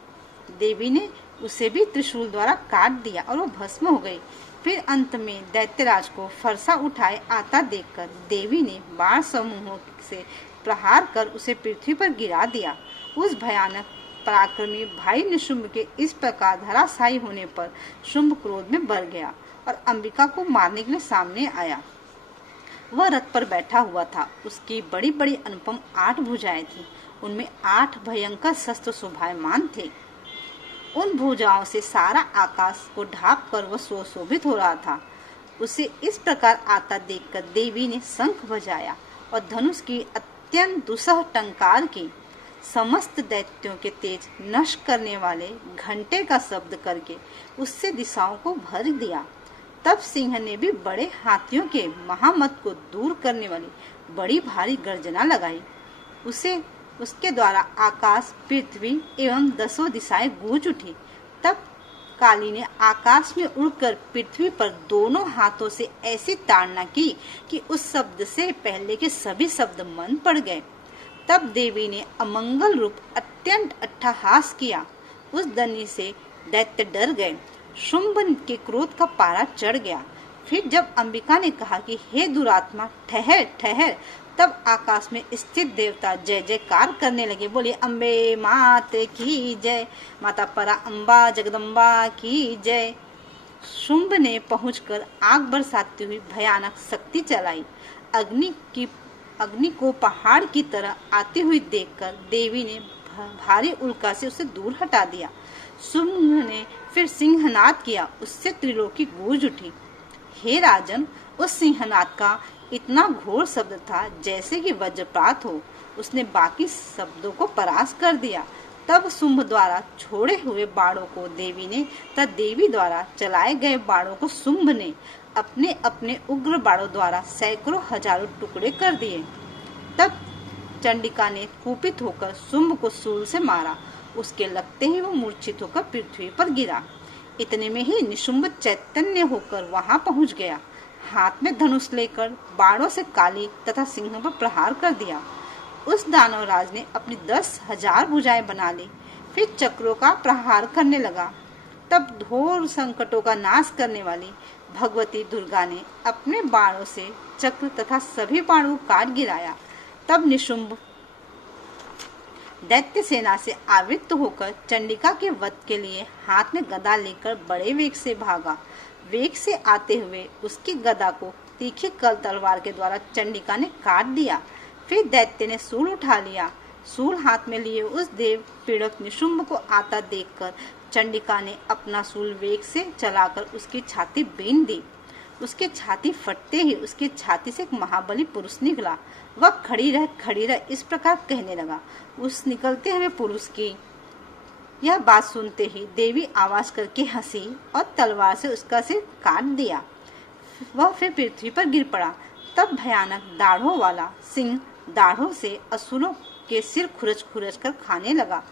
देवी ने उसे भी त्रिशूल द्वारा काट दिया और वो भस्म हो गई। फिर अंत में दैत्यराज को फरसा उठाए आता देखकर देवी ने बाण समूहों से प्रहार कर उसे पृथ्वी पर गिरा दिया। उस भयानक पराक्रमी भाई निशुंभ के इस प्रकार धराशायी होने पर शुंभ क्रोध में बढ़ गया और अंबिका को मारने के लिए सामने आया। वह रथ पर बैठा हुआ था। उसकी बड़ी बड़ी अनुपम 8 भुजाएं थी। उनमें 8 भयंकर शस्त्र शोभायमान थे। उन भुजाओं से सारा आकाश को ढांप कर वह सुशोभित हो रहा था। उसे इस प्रकार आता देखकर देवी ने शंख बजाया और धनुष की अत्यंत दुस्सह टंकार की। समस्त दैत्यों के तेज नष्ट करने वाले घंटे का शब्द करके उससे दिशाओं को भर दिया। तब सिंह ने भी बड़े हाथियों के महामत को दूर करने वाली बड़ी भारी गर्जना लगाई। उसके द्वारा आकाश, पृथ्वी एवं 10 दिशाएं गूंज उठी। तब काली ने आकाश में उड़कर पृथ्वी पर दोनों हाथों से ऐसी ताड़ना की कि उस शब्द से पहले के सभी शब्द मंद पड़ गए। तब देवी ने अमंगल रूप अत्यंत अट्टहास किया। उस ध्वनि से दैत्य डर गए। शुंभ के क्रोध का पारा चढ़ गया। फिर जब अंबिका ने कहा कि हे दुरात्मा, ठहर ठहर, तब आकाश में स्थित देवता जय जयकार करने लगे। बोले, अम्बे मात की जय, माता परा अम्बा जगदम्बा की जय। शुंभ ने पहुंचकर आग बरसाती हुई भयानक शक्ति चलाई। अग्नि को पहाड़ की तरह आती हुई देखकर देवी ने भारी उल्का से उसे दूर हटा दिया। शुंभ ने फिर सिंहनाद किया। उससे त्रिलोकी गूंज उठी। हे राजन, उस सिंहनाद का इतना घोर शब्द था जैसे कि वज्रपात हो। उसने बाकी शब्दों को परास्त कर दिया। तब शुंभ द्वारा छोड़े हुए बाणों को देवी ने तथा देवी द्वारा चलाए गए बाणों को शुंभ ने अपने अपने उग्र बाणों द्वारा सैकड़ों हजारों टुकड़े कर दिए। तब चंडिका ने कुपित होकर शुंभ को शूल से मारा। उसके लगते ही वो मूर्छित होकर पृथ्वी पर गिरा। इतने में ही निशुंभ चैतन्य होकर वहां पहुंच गया। हाथ में धनुष लेकर बाणों से काली तथा सिंह पर प्रहार कर दिया। उस दानवराज ने अपनी 10,000 भुजाएं बना ली। फिर चक्रों का प्रहार करने लगा। तब घोर संकटों का नाश करने वाली भगवती दुर्गा ने अपने बाणों से चक्र तथा सभी बाणों को काट गिराया। तब निशुंभ दैत्य सेना से आवृत्त होकर चंडिका के वध के लिए हाथ में गदा लेकर बड़े वेग से भागा। वेग से आते हुए उसकी गदा को तीखी कल तलवार के द्वारा चंडिका ने काट दिया। फिर दैत्य ने शूल उठा लिया। शूल हाथ में लिए उस देव पीड़क निशुंभ को आता देखकर चंडिका ने अपना शूल वेग से चलाकर उसकी छाती बीन दी। उसकी छाती फटते ही उसकी छाती से एक महाबली पुरुष निकला। वह खड़ी रह इस प्रकार कहने लगा। उस निकलते हुए पुरुष की यह बात सुनते ही देवी आवाज करके हंसी और तलवार से उसका सिर काट दिया। वह फिर पृथ्वी पर गिर पड़ा। तब भयानक दाढ़ों वाला सिंह दाढ़ों से असुरों के सिर खुरच कर खाने लगा।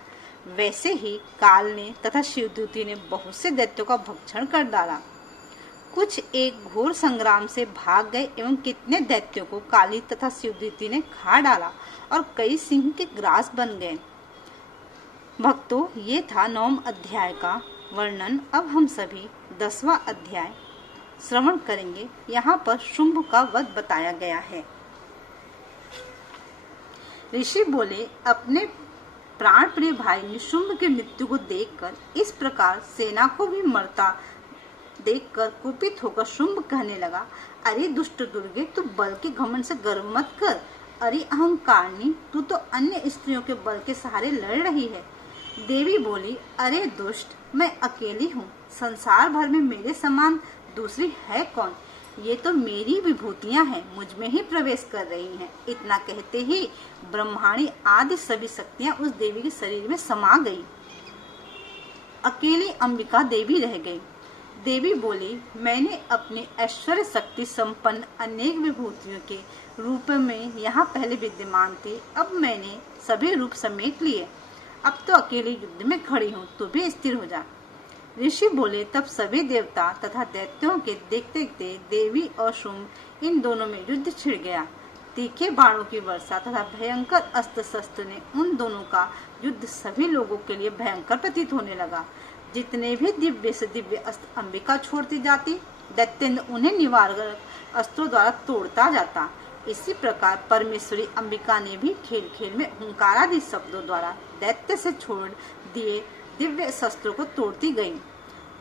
वैसे ही काल ने तथा शिवदूती ने बहुत से दैत्यों का भक्षण कर डाला। कुछ एक घोर संग्राम से भाग गए एवं कितने दैत्यों को काली तथा शिवदूती ने खा डाला और कई सिंह के ग्रास बन गए। भक्तों, ये था 9वें अध्याय का वर्णन। अब हम सभी 10वां अध्याय श्रवण करेंगे। यहाँ पर शुंभ का वध बताया गया है। ऋषि बोले, अपने प्राण प्रिय भाई ने शुंभ की मृत्यु को देखकर इस प्रकार सेना को भी मरता देखकर कुपित होकर शुंभ कहने लगा, अरे दुष्ट दुर्गे, तू बल के घमंड से गर्व मत कर। अरे अहंकारनी, तू तो अन्य स्त्रियों के बल के सहारे लड़ रही है। देवी बोली, अरे दुष्ट, मैं अकेली हूँ, संसार भर में मेरे समान दूसरी है कौन? ये तो मेरी विभूतियां हैं, मुझ में ही प्रवेश कर रही हैं। इतना कहते ही ब्रह्माणी आदि सभी शक्तियां उस देवी के शरीर में समा गई। अकेली अंबिका देवी रह गई। देवी बोली, मैंने अपनी ऐश्वर्य शक्ति संपन्न अनेक विभूतियों के रूप में यहाँ पहले विद्यमान थी, अब मैंने सभी रूप समेट लिए। अब तो अकेले युद्ध में खड़ी हूँ, तू भी स्थिर हो जा। ऋषि बोले, तब सभी देवता तथा दैत्यों के देखते देखते देवी और शुंभ इन दोनों में युद्ध छिड़ गया। तीखे बाणों की वर्षा तथा भयंकर अस्त्र शस्त्र ने उन दोनों का युद्ध सभी लोगों के लिए भयंकर प्रतीत होने लगा। जितने भी दिव्य से दिव्य अस्त्र अंबिका छोड़ती जाती, दैत्येंद्र उन्हें निवारक अस्त्रों द्वारा तोड़ता जाता। इसी प्रकार परमेश्वरी अंबिका ने भी खेल खेल में हुंकारादि शब्दों द्वारा दैत्य से छोड़ दिए दिव्य शस्त्रों को तोड़ती गई।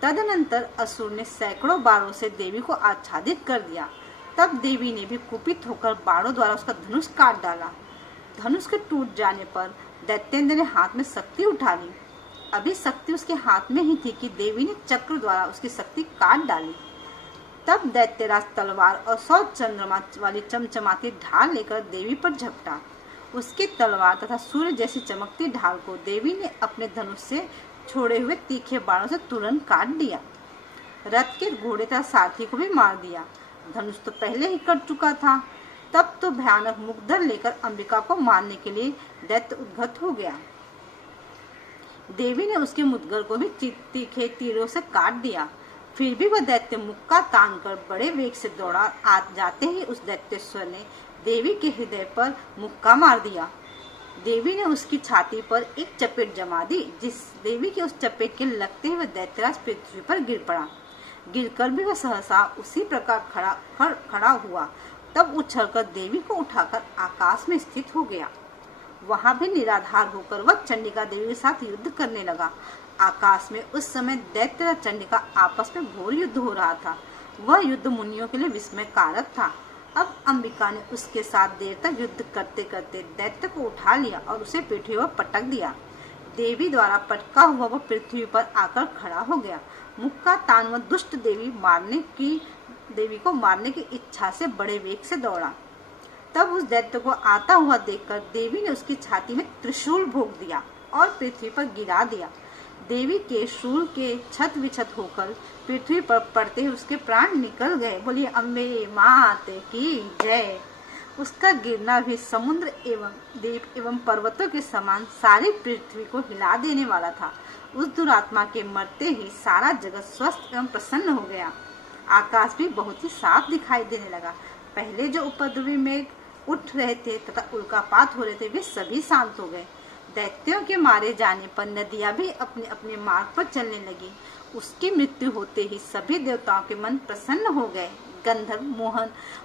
तदनंतर असुर ने सैकड़ों बाणों से देवी को आच्छादित कर दिया। तब देवी ने भी कुपित होकर बाणों द्वारा उसका धनुष काट डाला। धनुष के टूट जाने पर दैत्येंद्र ने हाथ में शक्ति उठा ली। अभी शक्ति उसके हाथ में ही थी कि देवी ने चक्र द्वारा उसकी शक्ति काट डाली। तब दैत्यराज तलवार और 100 चंद्रमा वाली चमचमाती ढाल लेकर देवी पर झपटा। उसकी तलवार तथा सूर्य जैसी चमकती ढाल को देवी ने अपने धनुष से छोड़े हुए तीखे बाणों से तुरंत काट दिया। रथ के घोड़े तथा सारथी को भी मार दिया। धनुष तो पहले ही कट चुका था। तब तो भयानक मुखधर लेकर अंबिका को मारने के लिए दैत्य उद्गत हो गया। देवी ने उसके मुद्गर को भी तीखे तीरों से काट दिया। फिर भी वह दैत्य मुक्का तान कर बड़े वेग से दौड़ा। आज जाते ही उस दैत्येश्वर ने देवी के हृदय पर मुक्का मार दिया। देवी ने उसकी छाती पर एक चपेट जमा दी। जिस देवी के उस चपेट के लगते हुए दैत्यराज पृथ्वी पर गिर पड़ा। गिरकर भी वह सहसा उसी प्रकार खड़ा हुआ। तब उछलकर देवी को उठाकर आकाश में स्थित हो गया। वहां भी निराधार होकर वह चंडिका देवी के साथ युद्ध करने लगा। आकाश में उस समय दैत्य और चंडिका आपस में घोर युद्ध हो रहा था। वह युद्ध मुनियों के लिए विस्मय कारक था। अब अंबिका ने उसके साथ देर तक युद्ध करते करते दैत्य को उठा लिया और उसे पृथ्वी पर पटक दिया। देवी द्वारा पटका हुआ वह पृथ्वी पर आकर खड़ा हो गया। मुक्का तान वह दुष्ट देवी को मारने की इच्छा से बड़े वेग से दौड़ा। तब उस दैत्य को आता हुआ देखकर देवी ने उसकी छाती में त्रिशूल भोंक दिया और पृथ्वी पर गिरा दिया। देवी के शूल के छत विछत होकर पृथ्वी पर पड़ते ही उसके प्राण निकल गए। बोलिए अम्बे मात की जय। उसका गिरना भी समुद्र एवं द्वीप एवं पर्वतों के समान सारी पृथ्वी को हिला देने वाला था। उस दुरात्मा के मरते ही सारा जगत स्वस्थ एवं प्रसन्न हो गया। आकाश भी बहुत ही साफ दिखाई देने लगा। पहले जो उपद्रवी मेघ उठ रहे थे तथा उल्कापात हो रहे थे, वे सभी शांत हो गए। दैत्यों के मारे जाने पर नदियां भी अपने अपने मार्ग पर चलने लगी। उसकी मृत्यु होते ही सभी देवताओं के मन प्रसन्न हो गए। गंधर्व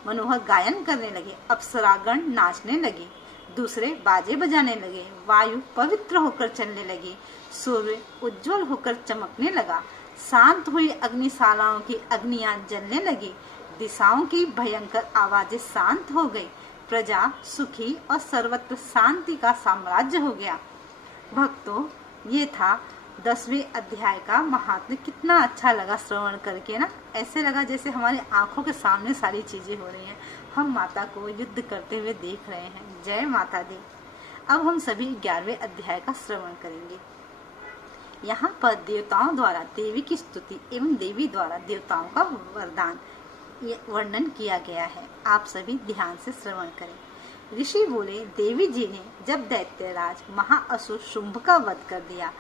मनोहर गायन करने लगे। अप्सरागण नाचने लगी। दूसरे बाजे बजाने लगे। वायु पवित्र होकर चलने लगी। सूर्य उज्जवल होकर चमकने लगा। शांत हुई अग्निशालाओं की अग्नियां जलने लगी। दिशाओं की भयंकर आवाजें शांत हो गई। प्रजा सुखी और सर्वत्र शांति का साम्राज्य हो गया। भक्तों, ये था 10वें अध्याय का महात्म्य। कितना अच्छा लगा श्रवण करके ना। ऐसे लगा जैसे हमारी आंखों के सामने सारी चीजें हो रही हैं। हम माता को युद्ध करते हुए देख रहे हैं। जय माता दी। अब हम सभी 11वें अध्याय का श्रवण करेंगे। यहाँ पर देवताओं द्वारा देवी की स्तुति एवं देवी द्वारा देवताओं का वरदान वर्णन किया गया है। आप सभी ध्यान से श्रवण करें। ऋषि बोले, देवी जी ने जब दैत्यराज महाअसुर शुंभ का वध कर दिया,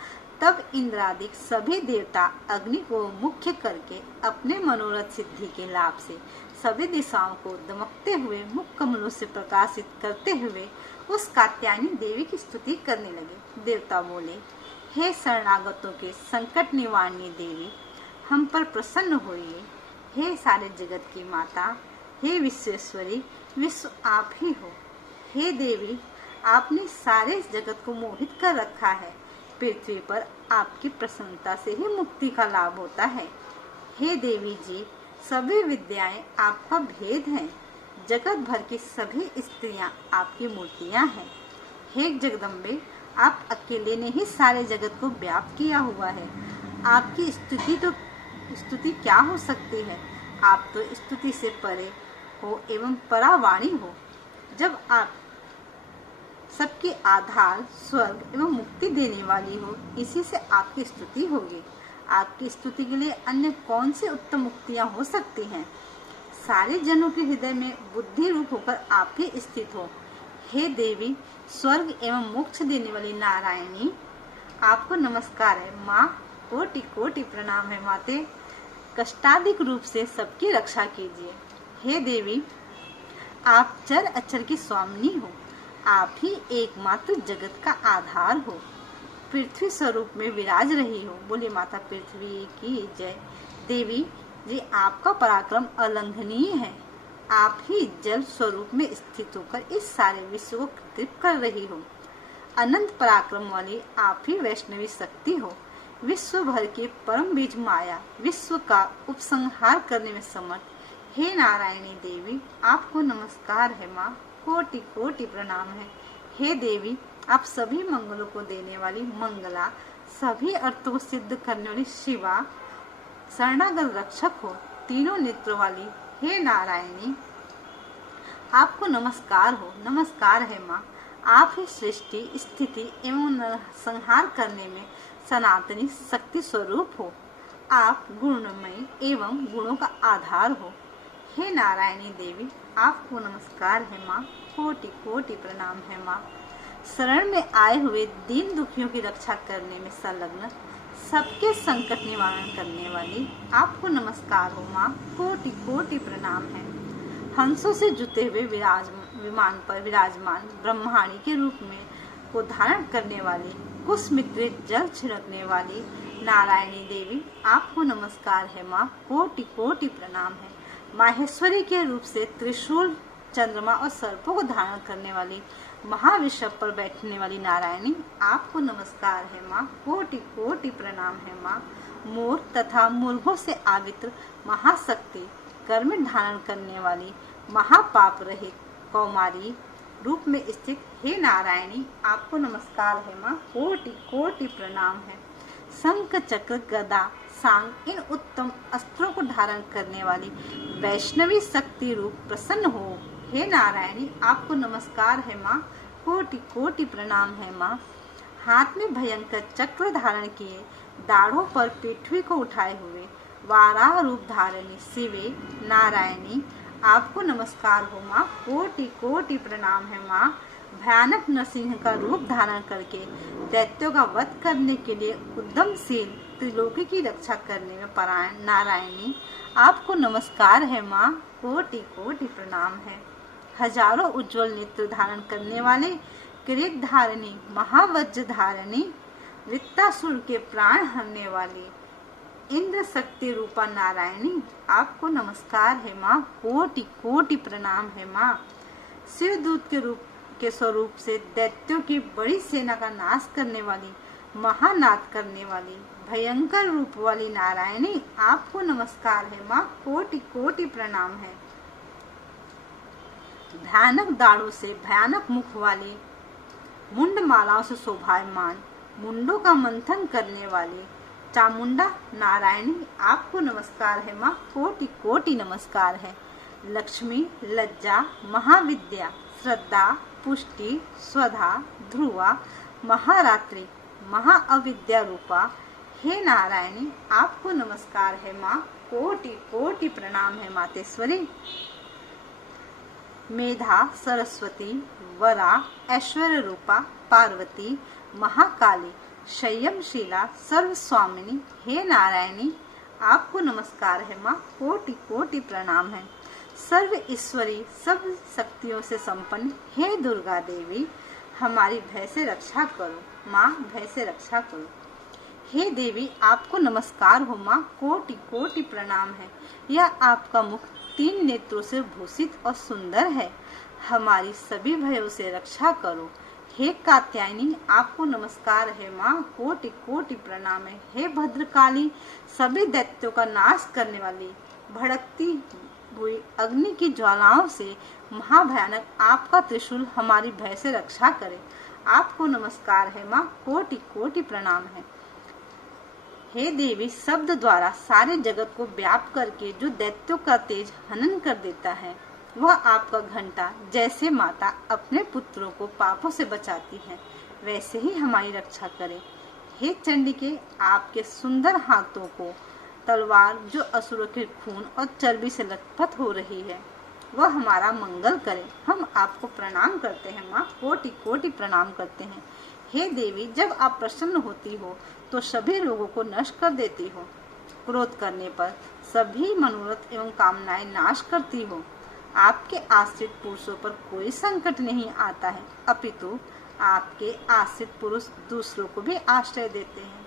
तब इंद्रादिक सभी देवता अग्नि को मुख्य करके अपने मनोरथ सिद्धि के लाभ से सभी दिशाओं को दमकते हुए मुख कमलों से प्रकाशित करते हुए उस कात्यायनी देवी की स्तुति करने लगे। देवता बोले, हे शरणागतों के संकट निवारणी देवी, हम पर प्रसन्न होइए। हे सारे जगत की माता, हे विश्वेश्वरी, विश्व आप ही हो। हे देवी, आपने सारे जगत को मोहित कर रखा है। पृथ्वी पर आपकी प्रसन्नता से ही मुक्ति का लाभ होता है। हे देवी जी, सभी विद्याएं आपका भेद हैं। जगत भर की सभी स्त्रियां आपकी मूर्तियां हैं। हे जगदम्बे, आप अकेले ने ही सारे जगत को व्याप्त किया हुआ है। आपकी स्तुति क्या हो सकती है? आप तो स्तुति से परे हो एवं परावाणी हो। जब आप सबके आधार, स्वर्ग एवं मुक्ति देने वाली हो, इसी से आपकी स्तुति होगी। आपकी स्तुति के लिए अन्य कौन सी उत्तम मुक्तियां हो सकती हैं? सारे जनों के हृदय में बुद्धि रूप होकर आप ही स्थित हो। हे देवी, स्वर्ग एवं मोक्ष देने वाली नारायणी, आपको नमस्कार है। माँ, कोटि कोटि प्रणाम है। माते, कष्टाधिक रूप से सबकी रक्षा कीजिए। हे देवी, आप चर अचर की स्वामिनी हो। आप ही एकमात्र जगत का आधार हो। पृथ्वी स्वरूप में विराज रही हो। बोले माता पृथ्वी की जय। देवी जी, आपका पराक्रम अलंघनीय है। आप ही जल स्वरूप में स्थित होकर इस सारे विश्व को तृप्त कर रही हो। अनंत पराक्रम वाली आप ही वैष्णवी शक्ति हो। विश्व भर के परम बीज माया विश्व का उपसंहार करने में समर्थ हे नारायणी देवी, आपको नमस्कार है। माँ, कोटि कोटि प्रणाम है। हे देवी, आप सभी मंगलों को देने वाली मंगला, सभी अर्थों को सिद्ध करने वाली शिवा, शरणागत रक्षक हो, तीनों नेत्र वाली हे नारायणी, आपको नमस्कार हो। नमस्कार है माँ। आप ही सृष्टि, स्थिति एवं संहार करने में सनातनी शक्ति स्वरूप हो। आप गुणमयी एवं गुणों का आधार हो। हे नारायणी देवी, आपको नमस्कार है माँ। कोटि कोटि प्रणाम है माँ। शरण में आए हुए दीन दुखियों की रक्षा करने में संलग्न, सबके संकट निवारण करने वाली आपको नमस्कार हो माँ। कोटि कोटि प्रणाम है। हंसों से जुते हुए विमान पर विराजमान ब्रह्माणी के रूप में को धारण करने वाली, कुसुमित्रित जल छिड़कने वाली नारायणी देवी, आपको नमस्कार है माँ। कोटि कोटि प्रणाम है। माहेश्वरी के रूप से त्रिशूल, चंद्रमा और सर्पों को धारण करने वाली, महाविषव पर बैठने वाली नारायणी, आपको नमस्कार है माँ। कोटि कोटि प्रणाम है माँ। मोर तथा मुर्गों से आवित्र महाशक्ति, कर्म धारण करने वाली, महापाप रहित कौमारी रूप में स्थित हे नारायणी, आपको नमस्कार है माँ। कोटि कोटि प्रणाम है। शंख, चक्र, गदा, सांग इन उत्तम अस्त्रों को धारण करने वाली वैष्णवी शक्ति रूप प्रसन्न हो हे नारायणी, आपको नमस्कार है माँ। कोटि कोटि प्रणाम है माँ। हाथ में भयंकर चक्र धारण किए, दाढ़ों पर पृथ्वी को उठाए हुए वाराह रूप धारणी शिवे नारायणी, आपको नमस्कार हो माँ। कोटि कोटि प्रणाम है माँ। भयानक नरसिंह का रूप धारण करके दैत्यों का वध करने के लिए उद्यमशील, त्रिलोकी की रक्षा करने में परायण नारायणी, आपको नमस्कार है माँ। कोटि कोटि प्रणाम है। हजारों उज्जवल नेत्र धारण करने वाले किरीट धारणी, महावज्र धारणी, वित्तासुर के प्राण हरने वाली इंद्र शक्ति रूपा नारायणी, आपको नमस्कार है माँ। कोटि कोटि प्रणाम है माँ। शिवदूत के स्वरूप से दैत्यों की बड़ी सेना का नाश करने वाली, महानाद करने वाली, भयंकर रूप वाली नारायणी, आपको नमस्कार है माँ। कोटि कोटि प्रणाम है। भयानक दाढ़ों से भयानक मुख वाली, मुंड मालाओं से शोभायमान, मुंडों का मंथन करने वाली चामुंडा नारायणी, आपको नमस्कार है माँ। कोटि कोटि नमस्कार है। लक्ष्मी, लज्जा, महाविद्या, श्रद्धा, पुष्टि, स्वधा, ध्रुवा, महारात्रि, महाअविद्या रूपा हे नारायणी, आपको नमस्कार है माँ। कोटि कोटि प्रणाम है मातेश्वरी। मेधा, सरस्वती, वरा, ऐश्वर्य रूपा पार्वती, महाकाली, संयमशीला सर्व स्वामिनी हे नारायणी, आपको नमस्कार है माँ, कोटि कोटि प्रणाम है। सर्व ईश्वरी सब शक्तियों से संपन्न हे दुर्गा देवी, हमारी भय से रक्षा करो माँ, भय से रक्षा करो। हे देवी, आपको नमस्कार हो माँ, कोटि कोटि प्रणाम है। यह आपका मुख 3 नेत्रों से भूषित और सुंदर है, हमारी सभी भयों से रक्षा करो। हे कात्यायनी, आपको नमस्कार है माँ, कोटि कोटि प्रणाम है। हे भद्रकाली, सभी दैत्यों का नाश करने वाली, भड़कती हुई अग्नि की ज्वालाओं से महाभयानक आपका त्रिशूल हमारी भय से रक्षा करे। आपको नमस्कार है माँ, कोटि कोटि प्रणाम है। हे देवी, शब्द द्वारा सारे जगत को व्याप्त करके जो दैत्यों का तेज हनन कर देता है, वह आपका घंटा जैसे माता अपने पुत्रों को पापों से बचाती है, वैसे ही हमारी रक्षा करे। हे चंडिके, आपके सुंदर हाथों को तलवार जो असुरों के खून और चर्बी से लथपथ हो रही है, वह हमारा मंगल करे। हम आपको प्रणाम करते हैं माँ, कोटि कोटि प्रणाम करते हैं। हे देवी, जब आप प्रसन्न होती हो तो सभी लोगों को नष्ट कर देती हो, क्रोध करने पर सभी मनोरथ एवं कामनाएं नाश करती हो। आपके आश्रित पुरुषों पर कोई संकट नहीं आता है, अपितु आपके आश्रित पुरुष दूसरों को भी आश्रय देते हैं।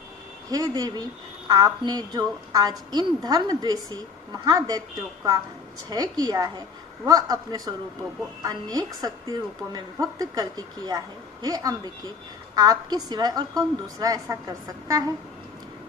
हे देवी, आपने जो आज इन धर्म द्वेषी महादैत्यों का क्षय किया है, वह अपने स्वरूपों को अनेक शक्ति रूपों में विभक्त करके किया है। हे अम्बिके, आपके सिवाय और कौन दूसरा ऐसा कर सकता है?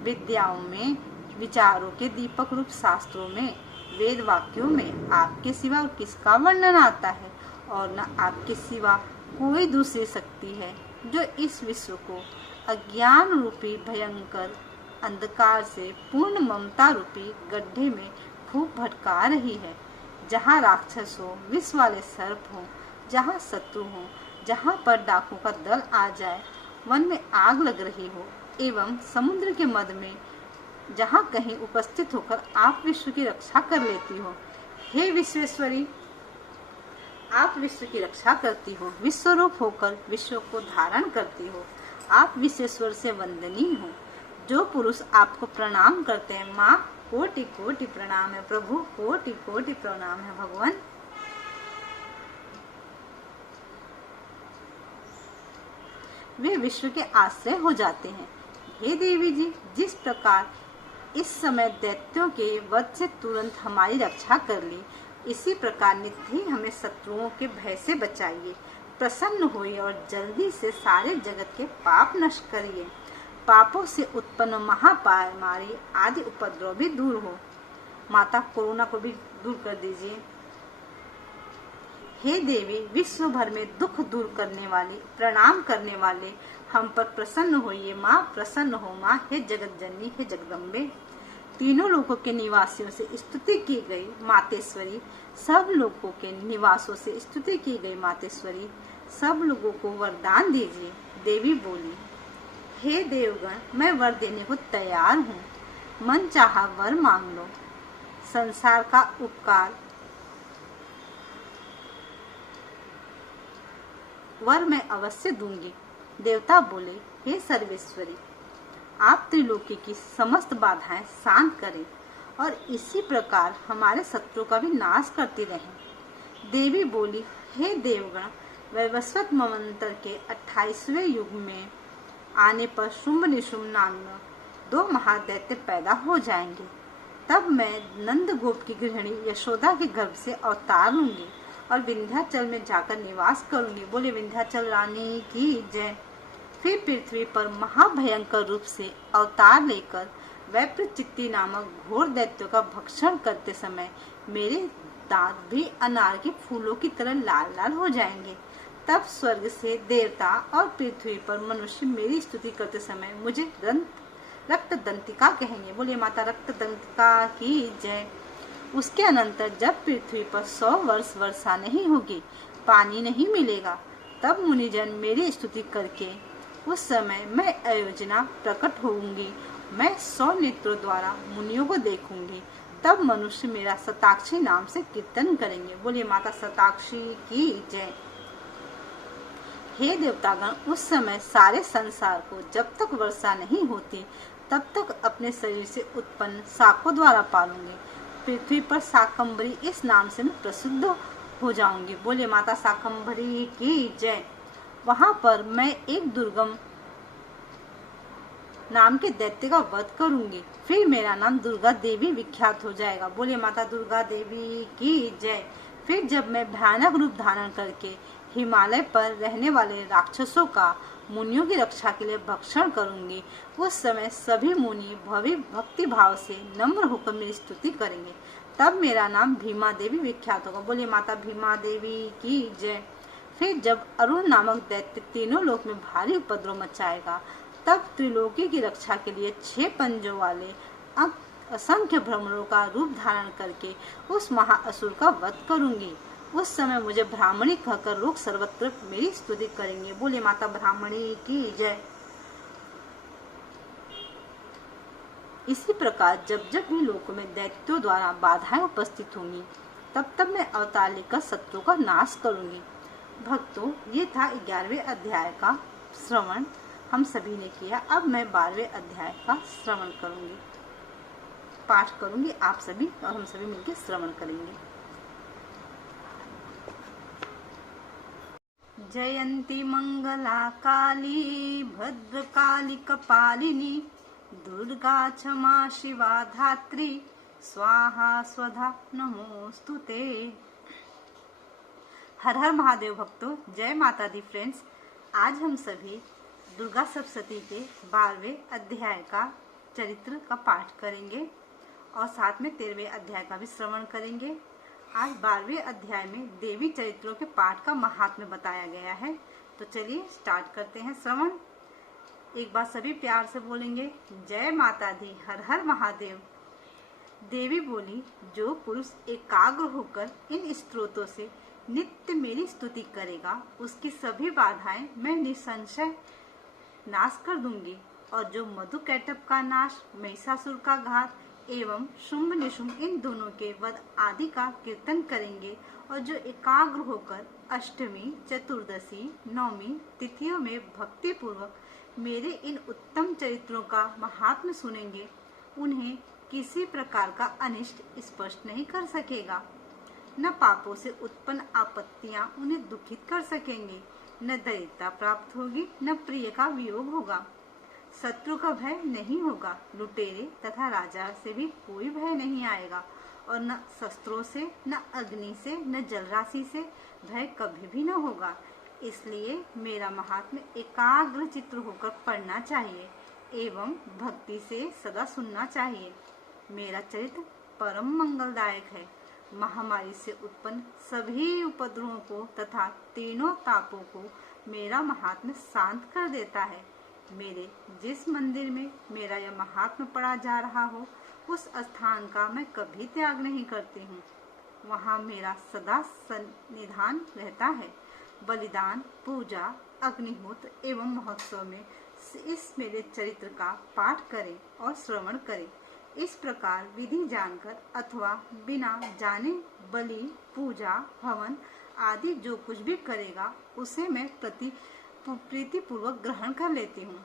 विद्याओं में, विचारों के दीपक रूप शास्त्रों में, वेद वाक्यों में आपके सिवा और किसका वर्णन आता है? और न आपके सिवा कोई दूसरी शक्ति है जो इस विश्व को अज्ञान रूपी भयंकर अंधकार से पूर्ण ममता रूपी गड्ढे में खूब भटका रही है। जहाँ राक्षस हो, विष वाले सर्प हो, जहाँ शत्रु हो, जहाँ पर डाकू का दल आ जाए, वन में आग लग रही हो, एवं समुद्र के मध्य में जहाँ कहीं उपस्थित होकर आप विश्व की रक्षा कर लेती हो। हे विश्वेश्वरी, आप विश्व की रक्षा करती हो, विश्वरूप होकर विश्व को धारण करती हो। आप विश्वेश्वर से वंदनीय हो। जो पुरुष आपको प्रणाम करते हैं माँ, कोटि कोटि प्रणाम है। प्रभु, कोटि कोटि प्रणाम है। भगवान, वे विश्व के आश्रय हो जाते हैं। हे देवी जी, जिस प्रकार इस समय दैत्यों के वध से तुरंत हमारी रक्षा कर ली, इसी प्रकार नित्य ही हमें शत्रुओं के भय से बचाइए। प्रसन्न होइए और जल्दी से सारे जगत के पाप नष्ट करिए। पापों से उत्पन्न महामारी आदि उपद्रव भी दूर हो। माता, कोरोना को भी दूर कर दीजिए। हे देवी, विश्व भर में दुख दूर करने वाली, प्रणाम करने वाले हम पर प्रसन्न होइए माँ, प्रसन्न हो माँ। हे जगत जननी, हे जगदम्बे, तीनों लोगों के निवासियों से स्तुति की गई मातेश्वरी, सब लोगों के निवासों से स्तुति की गई मातेश्वरी, सब लोगों को वरदान दीजिए। देवी बोली, हे देवगण, मैं वर देने को तैयार हूँ, मन चाहा वर मांग लो। संसार का उपकार वर मैं अवश्य दूंगी। देवता बोले, हे सर्वेश्वरी, आप त्रिलोकी की समस्त बाधाएं शांत करें और इसी प्रकार हमारे शत्रु का भी नाश करती रहें। देवी बोली, हे देवगण, वैवस्वत मन्वंतर के 28वें युग में आने पर शुंभ निशुंभ नामक 2 महादैत्य पैदा हो जाएंगे। तब मैं नंद गोप की गृहिणी यशोदा के गर्भ से अवतार लूंगी और विंध्याचल में जाकर निवास करूंगी। बोले विंध्याचल रानी की जय। फिर पृथ्वी पर महाभयंकर रूप से अवतार लेकर वैप्रचित्ति नामक घोर दैत्यों का भक्षण करते समय मेरे दांत भी अनार के फूलों की तरह लाल लाल हो जाएंगे। तब स्वर्ग से देवता और पृथ्वी पर मनुष्य मेरी स्तुति करते समय मुझे रक्त दंतिका कहेंगे। बोलिए माता रक्त दंतिका की जय। उसके अनंतर जब पृथ्वी पर 100 वर्ष वर्षा नहीं होगी, पानी नहीं मिलेगा, तब मुनिजन मेरी स्तुति करके उस समय मैं अयोजना प्रकट होऊंगी। मैं 100 नेत्रों द्वारा मुनियों को देखूंगी। तब मनुष्य मेरा शताक्षी नाम से कीर्तन करेंगे। बोलिए माता शताक्षी की जय। हे देवतागण, उस समय सारे संसार को जब तक वर्षा नहीं होती तब तक अपने शरीर से उत्पन्न शाकों द्वारा पालूंगी। पृथ्वी पर शाकंभरी इस नाम से मैं प्रसिद्ध हो जाऊंगी। बोले माता शाकंभरी की जय। वहां पर मैं एक दुर्गम नाम के दैत्य का वध करूंगी। फिर मेरा नाम दुर्गा देवी विख्यात हो जाएगा। बोले माता दुर्गा देवी की जय। फिर जब मैं भयानक रूप धारण करके हिमालय पर रहने वाले राक्षसों का मुनियों की रक्षा के लिए भक्षण करूंगी, उस समय सभी मुनि भक्ति भाव से नम्र होकर मेरी स्तुति करेंगे। तब मेरा नाम भीमा देवी विख्यात होगा। बोले माता भीमा देवी की जय। फिर जब अरुण नामक दैत्य तीनों लोक में भारी उपद्रव मचाएगा, तब त्रिलोकी की रक्षा के लिए 6 पंजों वाले असंख्य भ्रमरों का रूप धारण करके उस महाअसुर का वध करूंगी। उस समय मुझे ब्राह्मणी कहकर लोग सर्वत्र मेरी स्तुति करेंगे। बोले माता ब्राह्मणी की जय। इसी प्रकार जब जब भी लोकों में दैत्यों द्वारा बाधाएं उपस्थित होंगी, तब तब मैं अवतार लेकर शत्रु का नाश करूंगी। भक्तों, ये था 11वें अध्याय का श्रवण हम सभी ने किया। अब मैं 12वें अध्याय का श्रवण करूंगी, पाठ करूंगी आप सभी, और हम सभी मिलकर श्रवण करेंगे। जयंती मंगला काली भद्रकाली कपालिनी दुर्गा क्षमा शिवा धात्री स्वाहा स्वधा नमोस्तुते। हर हर महादेव भक्तों, जय माता दी फ्रेंड्स। आज हम सभी दुर्गा सप्तशती के 12वें अध्याय का चरित्र का पाठ करेंगे और साथ में 13वें अध्याय का भी श्रवण करेंगे। आज 12वें अध्याय में देवी चरित्रों के पाठ का महात्म्य बताया गया है। तो चलिए स्टार्ट करते हैं श्रवण। एक बार सभी प्यार से बोलेंगे, जय माता दी, हर हर महादेव। देवी बोली, जो पुरुष एकाग्र होकर इन स्तोत्रों से नित्य मेरी स्तुति करेगा, उसकी सभी बाधाएं मैं निसंशय नाश कर दूंगी। और जो मधुकैटभ का नाश, महिषासुर का घात एवं शुंभ निशुंभ इन दोनों के वध आदि का कीर्तन करेंगे, और जो एकाग्र होकर अष्टमी, चतुर्दशी, नवमी तिथियों में भक्ति पूर्वक मेरे इन उत्तम चरित्रों का महात्म्य सुनेंगे, उन्हें किसी प्रकार का अनिष्ट स्पर्श नहीं कर सकेगा। न पापों से उत्पन्न आपत्तियां उन्हें दुखित कर सकेंगे, न दरिद्रता प्राप्त होगी, न प्रिय का वियोग होगा, शत्रु का भय नहीं होगा, लुटेरे तथा राजा से भी कोई भय नहीं आएगा, और न शस्त्रों से, न अग्नि से, न जलराशि से भय कभी भी न होगा। इसलिए मेरा महात्म्य एकाग्र चित्त होकर पढ़ना चाहिए एवं भक्ति से सदा सुनना चाहिए। मेरा चरित्र परम मंगलदायक है। महामारी से उत्पन्न सभी उपद्रवों को तथा तीनों तापों को मेरा महात्म्य शांत कर देता है। मेरे जिस मंदिर में मेरा यह महात्म्य पढ़ा जा रहा हो, उस स्थान का मैं कभी त्याग नहीं करती हूँ। वहाँ मेरा सदा सन्निधान रहता है। बलिदान, पूजा, अग्निहोत्र एवं महोत्सव में इस मेरे चरित्र का पाठ करें और श्रवण करें। इस प्रकार विधि जानकर अथवा बिना जाने बलि, पूजा, हवन आदि जो कुछ भी करेगा, उसे मैं प्रीति पूर्वक ग्रहण कर लेती हूँ।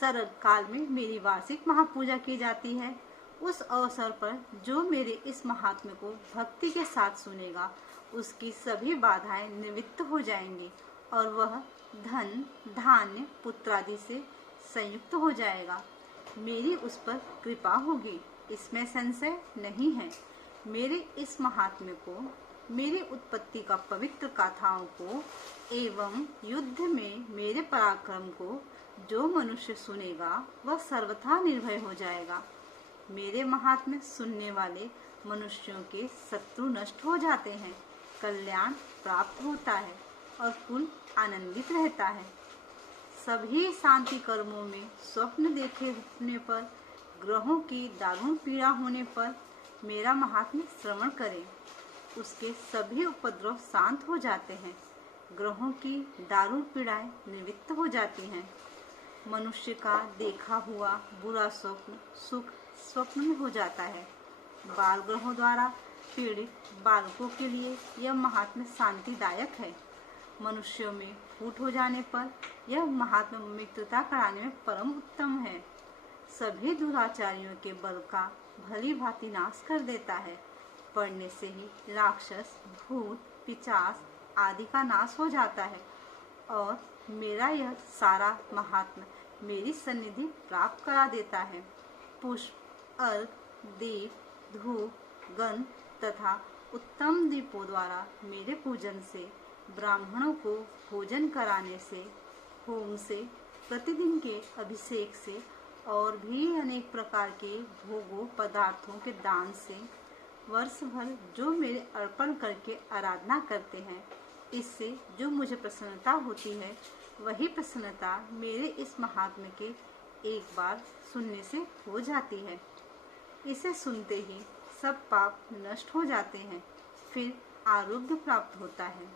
शरद काल में मेरी वार्षिक महापूजा की जाती है। उस अवसर पर जो मेरे इस महात्म्य को भक्ति के साथ सुनेगा, उसकी सभी बाधाएं निवृत्त हो जाएंगी और वह धन, धान्य, पुत्र आदि से संयुक्त हो जाएगा। मेरी उस पर कृपा होगी, इसमें संशय नहीं है। मेरे इस महात्म्य को, मेरी उत्पत्ति का पवित्र गाथाओं को एवं युद्ध में मेरे पराक्रम को जो मनुष्य सुनेगा, वह सर्वथा निर्भय हो जाएगा। मेरे महात्म्य सुनने वाले मनुष्यों के शत्रु नष्ट हो जाते हैं, कल्याण प्राप्त होता है और कुल आनंदित रहता है। सभी शांति कर्मों में स्वप्न देखने पर, ग्रहों की दारुण पीड़ा होने पर मेरा महात्म्य श्रवण करें, उसके सभी उपद्रव शांत हो जाते हैं, ग्रहों की दारुण पीड़ाएं निवृत्त हो जाती हैं। मनुष्य का देखा हुआ बुरा स्वप्न सुख स्वप्न में हो जाता है। बाल ग्रहों द्वारा पीड़ित बालकों के लिए यह महात्म्य शांतिदायक है। मनुष्यों में फूट हो जाने पर यह महात्मा मित्रता कराने में परम उत्तम है। सभी दुराचारियों के बल का भली भांति नाश कर देता है। पढ़ने से ही राक्षस, भूत, पिशाच आदि का नाश हो जाता है और मेरा यह सारा महात्मा मेरी सन्निधि प्राप्त करा देता है। पुष्प, अर्घ, दीप, धूप, गंध तथा उत्तम दीपों द्वारा मेरे पूजन से, ब्राह्मणों को भोजन कराने से, होम से, प्रतिदिन के अभिषेक से और भी अनेक प्रकार के भोगों पदार्थों के दान से वर्ष भर जो मेरे अर्पण करके आराधना करते हैं, इससे जो मुझे प्रसन्नता होती है, वही प्रसन्नता मेरे इस महात्म्य के एक बार सुनने से हो जाती है। इसे सुनते ही सब पाप नष्ट हो जाते हैं, फिर आरोग्य प्राप्त होता है।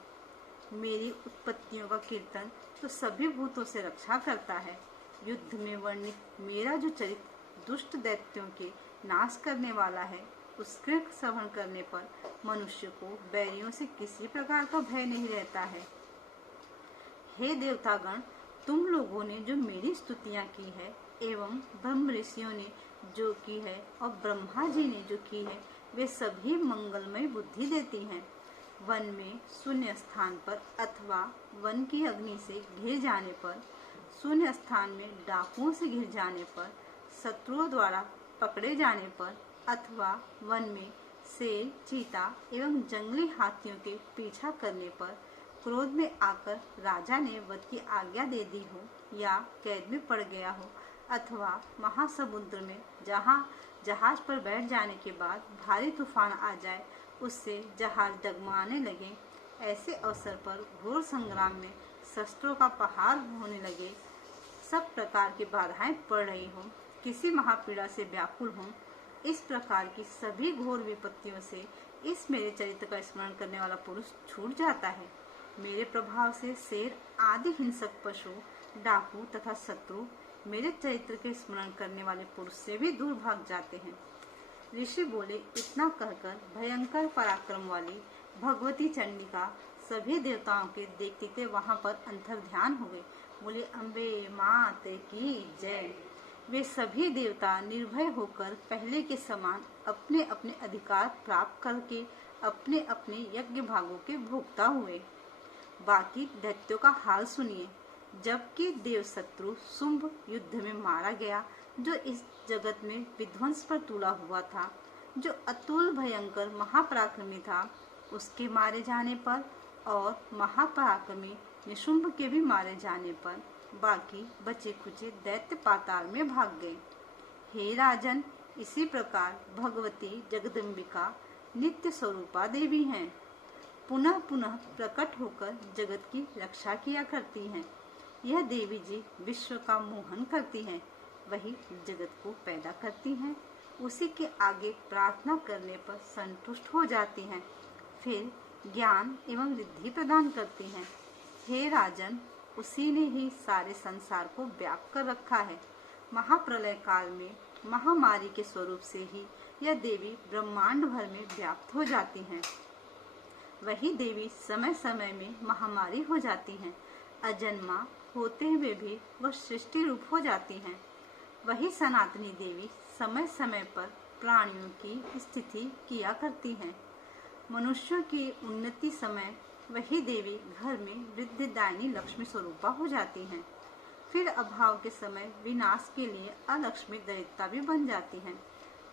मेरी उत्पत्तियों का कीर्तन तो सभी भूतों से रक्षा करता है। युद्ध में वर्णित मेरा जो चरित्र दुष्ट दैत्यों के नाश करने वाला है, उसके श्रवण करने पर मनुष्य को बैरियों से किसी प्रकार का भय नहीं रहता है। हे देवतागण, तुम लोगों ने जो मेरी स्तुतियां की है एवं ब्रह्म ऋषियों ने जो की है और ब्रह्मा जी ने जो की है, वे सभी मंगलमय बुद्धि देती हैं। वन में शून्य स्थान पर अथवा वन की अग्नि से घिर जाने पर, शून्य स्थान में डाकुओं से घिर जाने पर, शत्रुओं द्वारा पकड़े जाने पर अथवा वन में शेर, चीता एवं जंगली हाथियों के पीछा करने पर, क्रोध में आकर राजा ने वध की आज्ञा दे दी हो या कैद में पड़ गया हो अथवा महासमुद्र में जहाज पर बैठ जाने के बाद भारी तूफान आ जाए, उससे जहाज डगमगाने लगे, ऐसे अवसर पर घोर संग्राम में शस्त्रों का पहाड़ होने लगे, सब प्रकार की बाधाएं पड़ रही हो, किसी महापीड़ा से व्याकुल हो, इस प्रकार की सभी घोर विपत्तियों से इस मेरे चरित्र का स्मरण करने वाला पुरुष छूट जाता है। मेरे प्रभाव से शेर आदि हिंसक पशु, डाकू तथा शत्रु मेरे चरित्र के स्मरण करने वाले पुरुष से भी दूर भाग जाते हैं। ऋषि बोले, इतना कहकर भयंकर पराक्रम वाली भगवती चंडिका सभी देवताओं के देखते वहां पर अंतर ध्यान हो गए। बोले, अम्बे माते की जय। वे सभी देवता निर्भय होकर पहले के समान अपने अपने अधिकार प्राप्त करके अपने अपने यज्ञ भागों के भोक्ता हुए। बाकी दैत्यों का हाल सुनिए। जबकि देव शत्रु शुंभ युद्ध में मारा गया, जो इस जगत में विध्वंस पर तुला हुआ था, जो अतुल भयंकर महापराक्रमी था, उसके मारे जाने पर और महापराक्रमी निशुंभ के भी मारे जाने पर बाकी बचे खुचे दैत्य पाताल में भाग गए। हे राजन, इसी प्रकार भगवती जगदम्बिका नित्य स्वरूपा देवी हैं। पुनः पुनः प्रकट होकर जगत की रक्षा किया करती हैं। यह देवी जी विश्व का मोहन करती हैं, वही जगत को पैदा करती हैं, उसी के आगे प्रार्थना करने पर संतुष्ट हो जाती हैं, फिर ज्ञान एवं रिद्धि प्रदान करती हैं। हे राजन, उसी ने ही सारे संसार को व्याप्त कर रखा है। महाप्रलय काल में महामारी के स्वरूप से ही यह देवी ब्रह्मांड भर में व्याप्त हो जाती हैं। वही देवी समय समय में महामारी हो जाती हैं। अजन्मा होते हुए भी वह सृष्टि रूप हो जाती हैं। वही सनातनी देवी समय समय पर प्राणियों की स्थिति किया करती हैं। मनुष्यों की उन्नति समय वही देवी घर में वृद्धिदायिनी लक्ष्मी स्वरूपा हो जाती हैं। फिर अभाव के समय विनाश के लिए अलक्ष्मी दरिद्रता भी बन जाती हैं।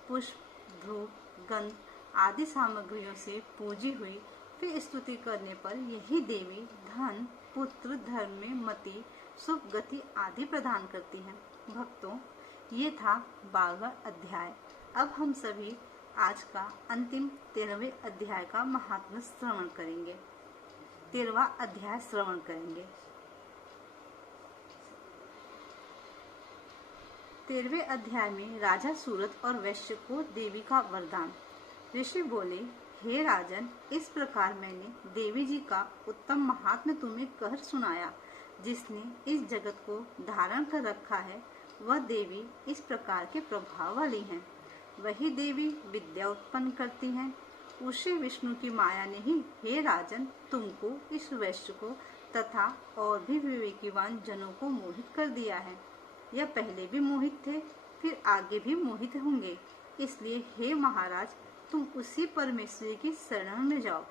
पुष्प, धूप, गंध आदि सामग्रियों से पूजी हुई फिर स्तुति करने पर यही देवी धन, पुत्र, धर्म में मति, सुख गति आदि प्रदान करती हैं। भक्तों, ये था 12वां अध्याय। अब हम सभी आज का अंतिम 13वें अध्याय का महात्म्य श्रवण करेंगे। 13वां अध्याय श्रवण करेंगे। 13वें अध्याय में राजा सूरत और वैश्य को देवी का वरदान। ऋषि बोले, हे राजन, इस प्रकार मैंने देवी जी का उत्तम महात्म्य तुम्हें कह सुनाया। जिसने इस जगत को धारण कर रखा है, वह देवी इस प्रकार के प्रभाव वाली हैं। वही देवी विद्या उत्पन्न करती हैं। उसी विष्णु की माया ने ही, हे राजन, तुमको इस वैश्य को तथा और भी विवेकीवान जनों को मोहित कर दिया है। यह पहले भी मोहित थे, फिर आगे भी मोहित होंगे। इसलिए हे महाराज, तुम उसी परमेश्वरी की शरण में जाओ,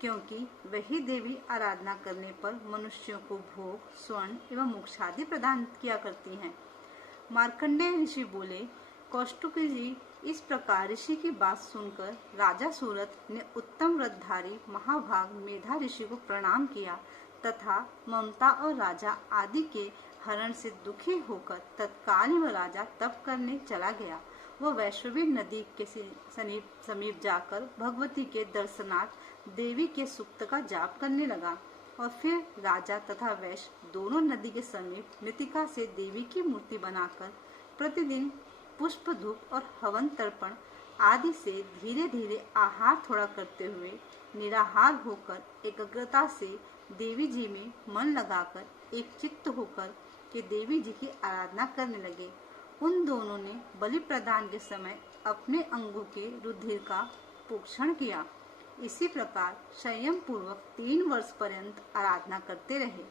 क्योंकि वही देवी आराधना करने पर मनुष्यों को भोग, स्वर्ण एवं मोक्ष आदि प्रदान किया करती हैं। मार्कंडेय ऋषि बोले, कौष्टुकी जी, इस प्रकार ऋषि की बात सुनकर राजा सूरत ने उत्तम व्रतधारी महाभाग मेधा ऋषि को प्रणाम किया तथा ममता और राजा आदि के हरण से दुखी होकर तत्काल ही वह राजा तप करने चला गया। वह वैष्णवी नदी के समीप जाकर भगवती के दर्शनार्थ देवी के सूक्त का जाप करने लगा और फिर राजा तथा वैश्य दोनों नदी के समीप मृतिका से देवी की मूर्ति बनाकर प्रतिदिन पुष्प, धूप और हवन तर्पण आदि से धीरे धीरे आहार थोड़ा करते हुए निराहार होकर एकाग्रता से देवी जी में मन लगाकर एक चित्त होकर के देवी जी की आराधना करने लगे। उन दोनों ने बलि प्रदान के समय अपने अंगों के रुधिर का पोषण किया। इसी प्रकार संयम पूर्वक 3 वर्ष पर्यंत आराधना करते रहे।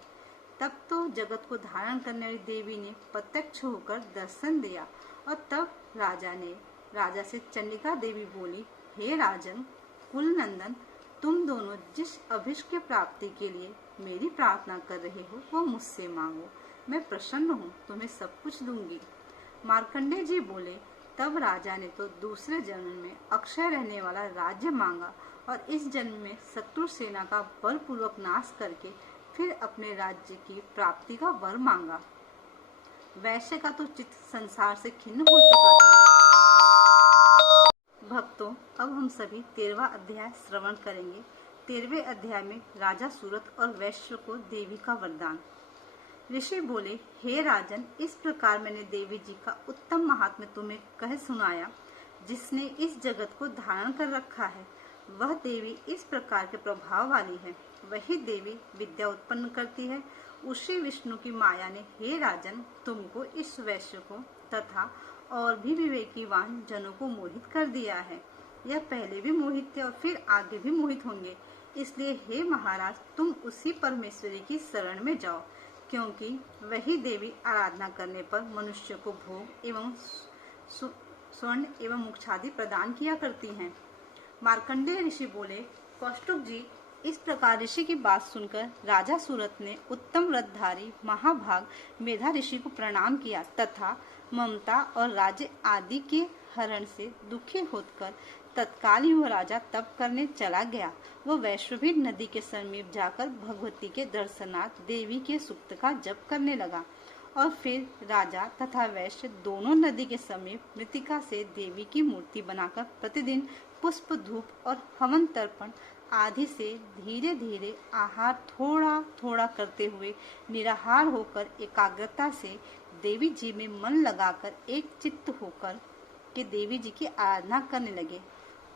तब तो जगत को धारण करने वाली देवी ने प्रत्यक्ष होकर दर्शन दिया और तब राजा से चंडिका देवी बोली, हे राजन कुल नंदन, तुम दोनों जिस अभिष्ट की प्राप्ति के लिए मेरी प्रार्थना कर रहे हो वह मुझसे मांगो, मैं प्रसन्न हूँ, तुम्हें सब कुछ दूंगी। मार्कंडेय जी बोले, तब राजा ने तो दूसरे जन्म में अक्षय रहने वाला राज्य मांगा और इस जन्म में शत्रु सेना का बलपूर्वक नाश करके फिर अपने राज्य की प्राप्ति का वर मांगा। वैश्य का तो चित्त संसार से खिन्न हो चुका था। भक्तों, अब हम सभी 13वां अध्याय श्रवण करेंगे। 13वें अध्याय में राजा सूरत और वैश्य को देवी का वरदान। ऋषि बोले, हे राजन, इस प्रकार मैंने देवी जी का उत्तम महात्म्य तुम्हें कह सुनाया। जिसने इस जगत को धारण कर रखा है वह देवी इस प्रकार के प्रभाव वाली है। वही देवी विद्या उत्पन्न करती है। उसी विष्णु की माया ने, हे राजन, तुमको, इस वैश्य को तथा और भी विवेकीवान जनों को मोहित कर दिया है। यह पहले भी मोहित थे और फिर आगे भी मोहित होंगे। इसलिए हे महाराज, तुम उसी परमेश्वरी की शरण में जाओ, क्योंकि वही देवी आराधना करने पर मनुष्य को भोग एवं स्वर्ण एवं मोक्ष आदि प्रदान किया करती हैं। मार्कंडेय ऋषि बोले, कौष्टुक जी, इस प्रकार ऋषि की बात सुनकर राजा सूरत ने उत्तम व्रतधारी महाभाग मेधा ऋषि को प्रणाम किया तथा ममता और राज्य आदि के हरण से दुखी होकर तत्काल ही वह राजा तप करने चला गया। वह वैष्णवी नदी के समीप जाकर भगवती के दर्शनार्थ देवी के सूक्त का जप करने लगा और फिर राजा तथा वैश्य दोनों नदी के समीप मृतिका से देवी की मूर्ति बनाकर प्रतिदिन पुष्प, धूप और हवन तर्पण आदि से धीरे धीरे आहार थोड़ा थोड़ा करते हुए निराहार होकर एकाग्रता से देवी जी में मन लगाकर एक चित्त होकर के देवी जी की आराधना करने लगे।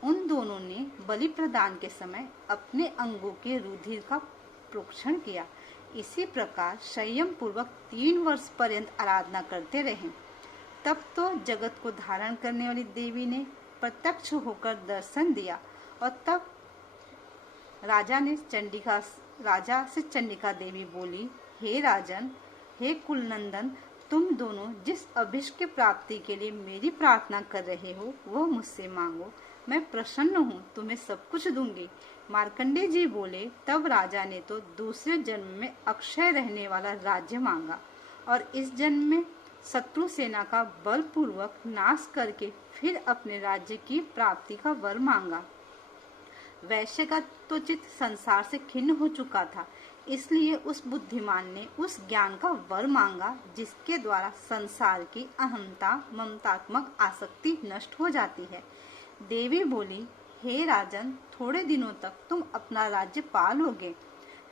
उन दोनों ने बलि प्रदान के समय अपने अंगों के रुधिर का प्रोक्षण किया। इसी प्रकार संयम पूर्वक 3 वर्ष पर्यंत आराधना करते रहे। तब तो जगत को धारण करने वाली देवी ने प्रत्यक्ष होकर दर्शन दिया और तब राजा से चंडिका देवी बोली, हे राजन, हे कुलनंदन, तुम दोनों जिस अभिष्ट की प्राप्ति के लिए मेरी प्रार्थना कर रहे हो वह मुझसे मांगो, मैं प्रसन्न हूँ, तुम्हें सब कुछ दूंगी। मार्कंडेय जी बोले, तब राजा ने तो दूसरे जन्म में अक्षय रहने वाला राज्य मांगा और इस जन्म में शत्रु सेना का बलपूर्वक नाश करके फिर अपने राज्य की प्राप्ति का वर मांगा। वैश्य का तो चित्त संसार से खिन्न हो चुका था, इसलिए उस बुद्धिमान ने उस ज्ञान का वर मांगा जिसके द्वारा संसार की अहंता, ममतात्मक आसक्ति नष्ट हो जाती है। देवी बोली, हे राजन, थोड़े दिनों तक तुम अपना राज्य पालोगे,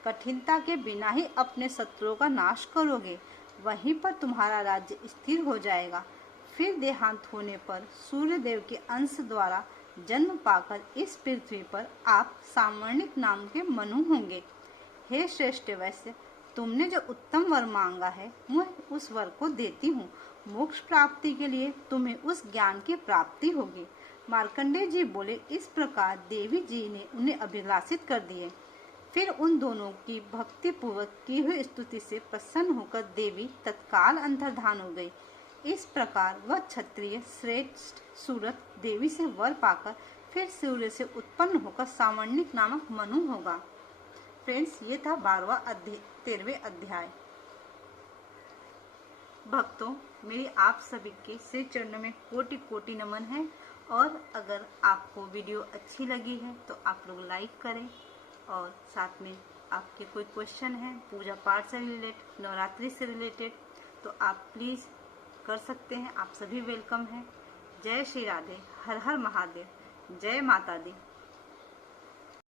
कठिनता के बिना ही अपने शत्रुओं का नाश करोगे, वहीं पर तुम्हारा राज्य स्थिर हो जाएगा। फिर देहांत होने पर सूर्य देव के अंश द्वारा जन्म पाकर इस पृथ्वी पर आप सामर्णिक नाम के मनु होंगे। हे श्रेष्ठ वैश्य, तुमने जो उत्तम वर मांगा है मैं उस वर को देती हूँ। मोक्ष प्राप्ति के लिए तुम्हें उस ज्ञान की प्राप्ति होगी। मार्कंडेय जी बोले, इस प्रकार देवी जी ने उन्हें अभिलाषित कर दिए। फिर उन दोनों की भक्ति पूर्वक की हुई स्तुति से प्रसन्न होकर देवी तत्काल अंतर्धान हो गई। इस प्रकार वह क्षत्रिय श्रेष्ठ सूरत देवी से वर पाकर फिर सूर्य से उत्पन्न होकर सावर्णिक नामक मनु होगा। फ्रेंड्स, ये था 13वें अध्याय। भक्तों, मेरी आप सभी के श्री चरणों में कोटि कोटि नमन है। और अगर आपको वीडियो अच्छी लगी है तो आप लोग लाइक करें, और साथ में आपके कोई क्वेश्चन है पूजा पाठ से रिलेटेड, नवरात्रि से रिलेटेड, तो आप प्लीज़ कर सकते हैं। आप सभी वेलकम हैं। जय श्री राधे, हर हर महादेव, जय माता दी।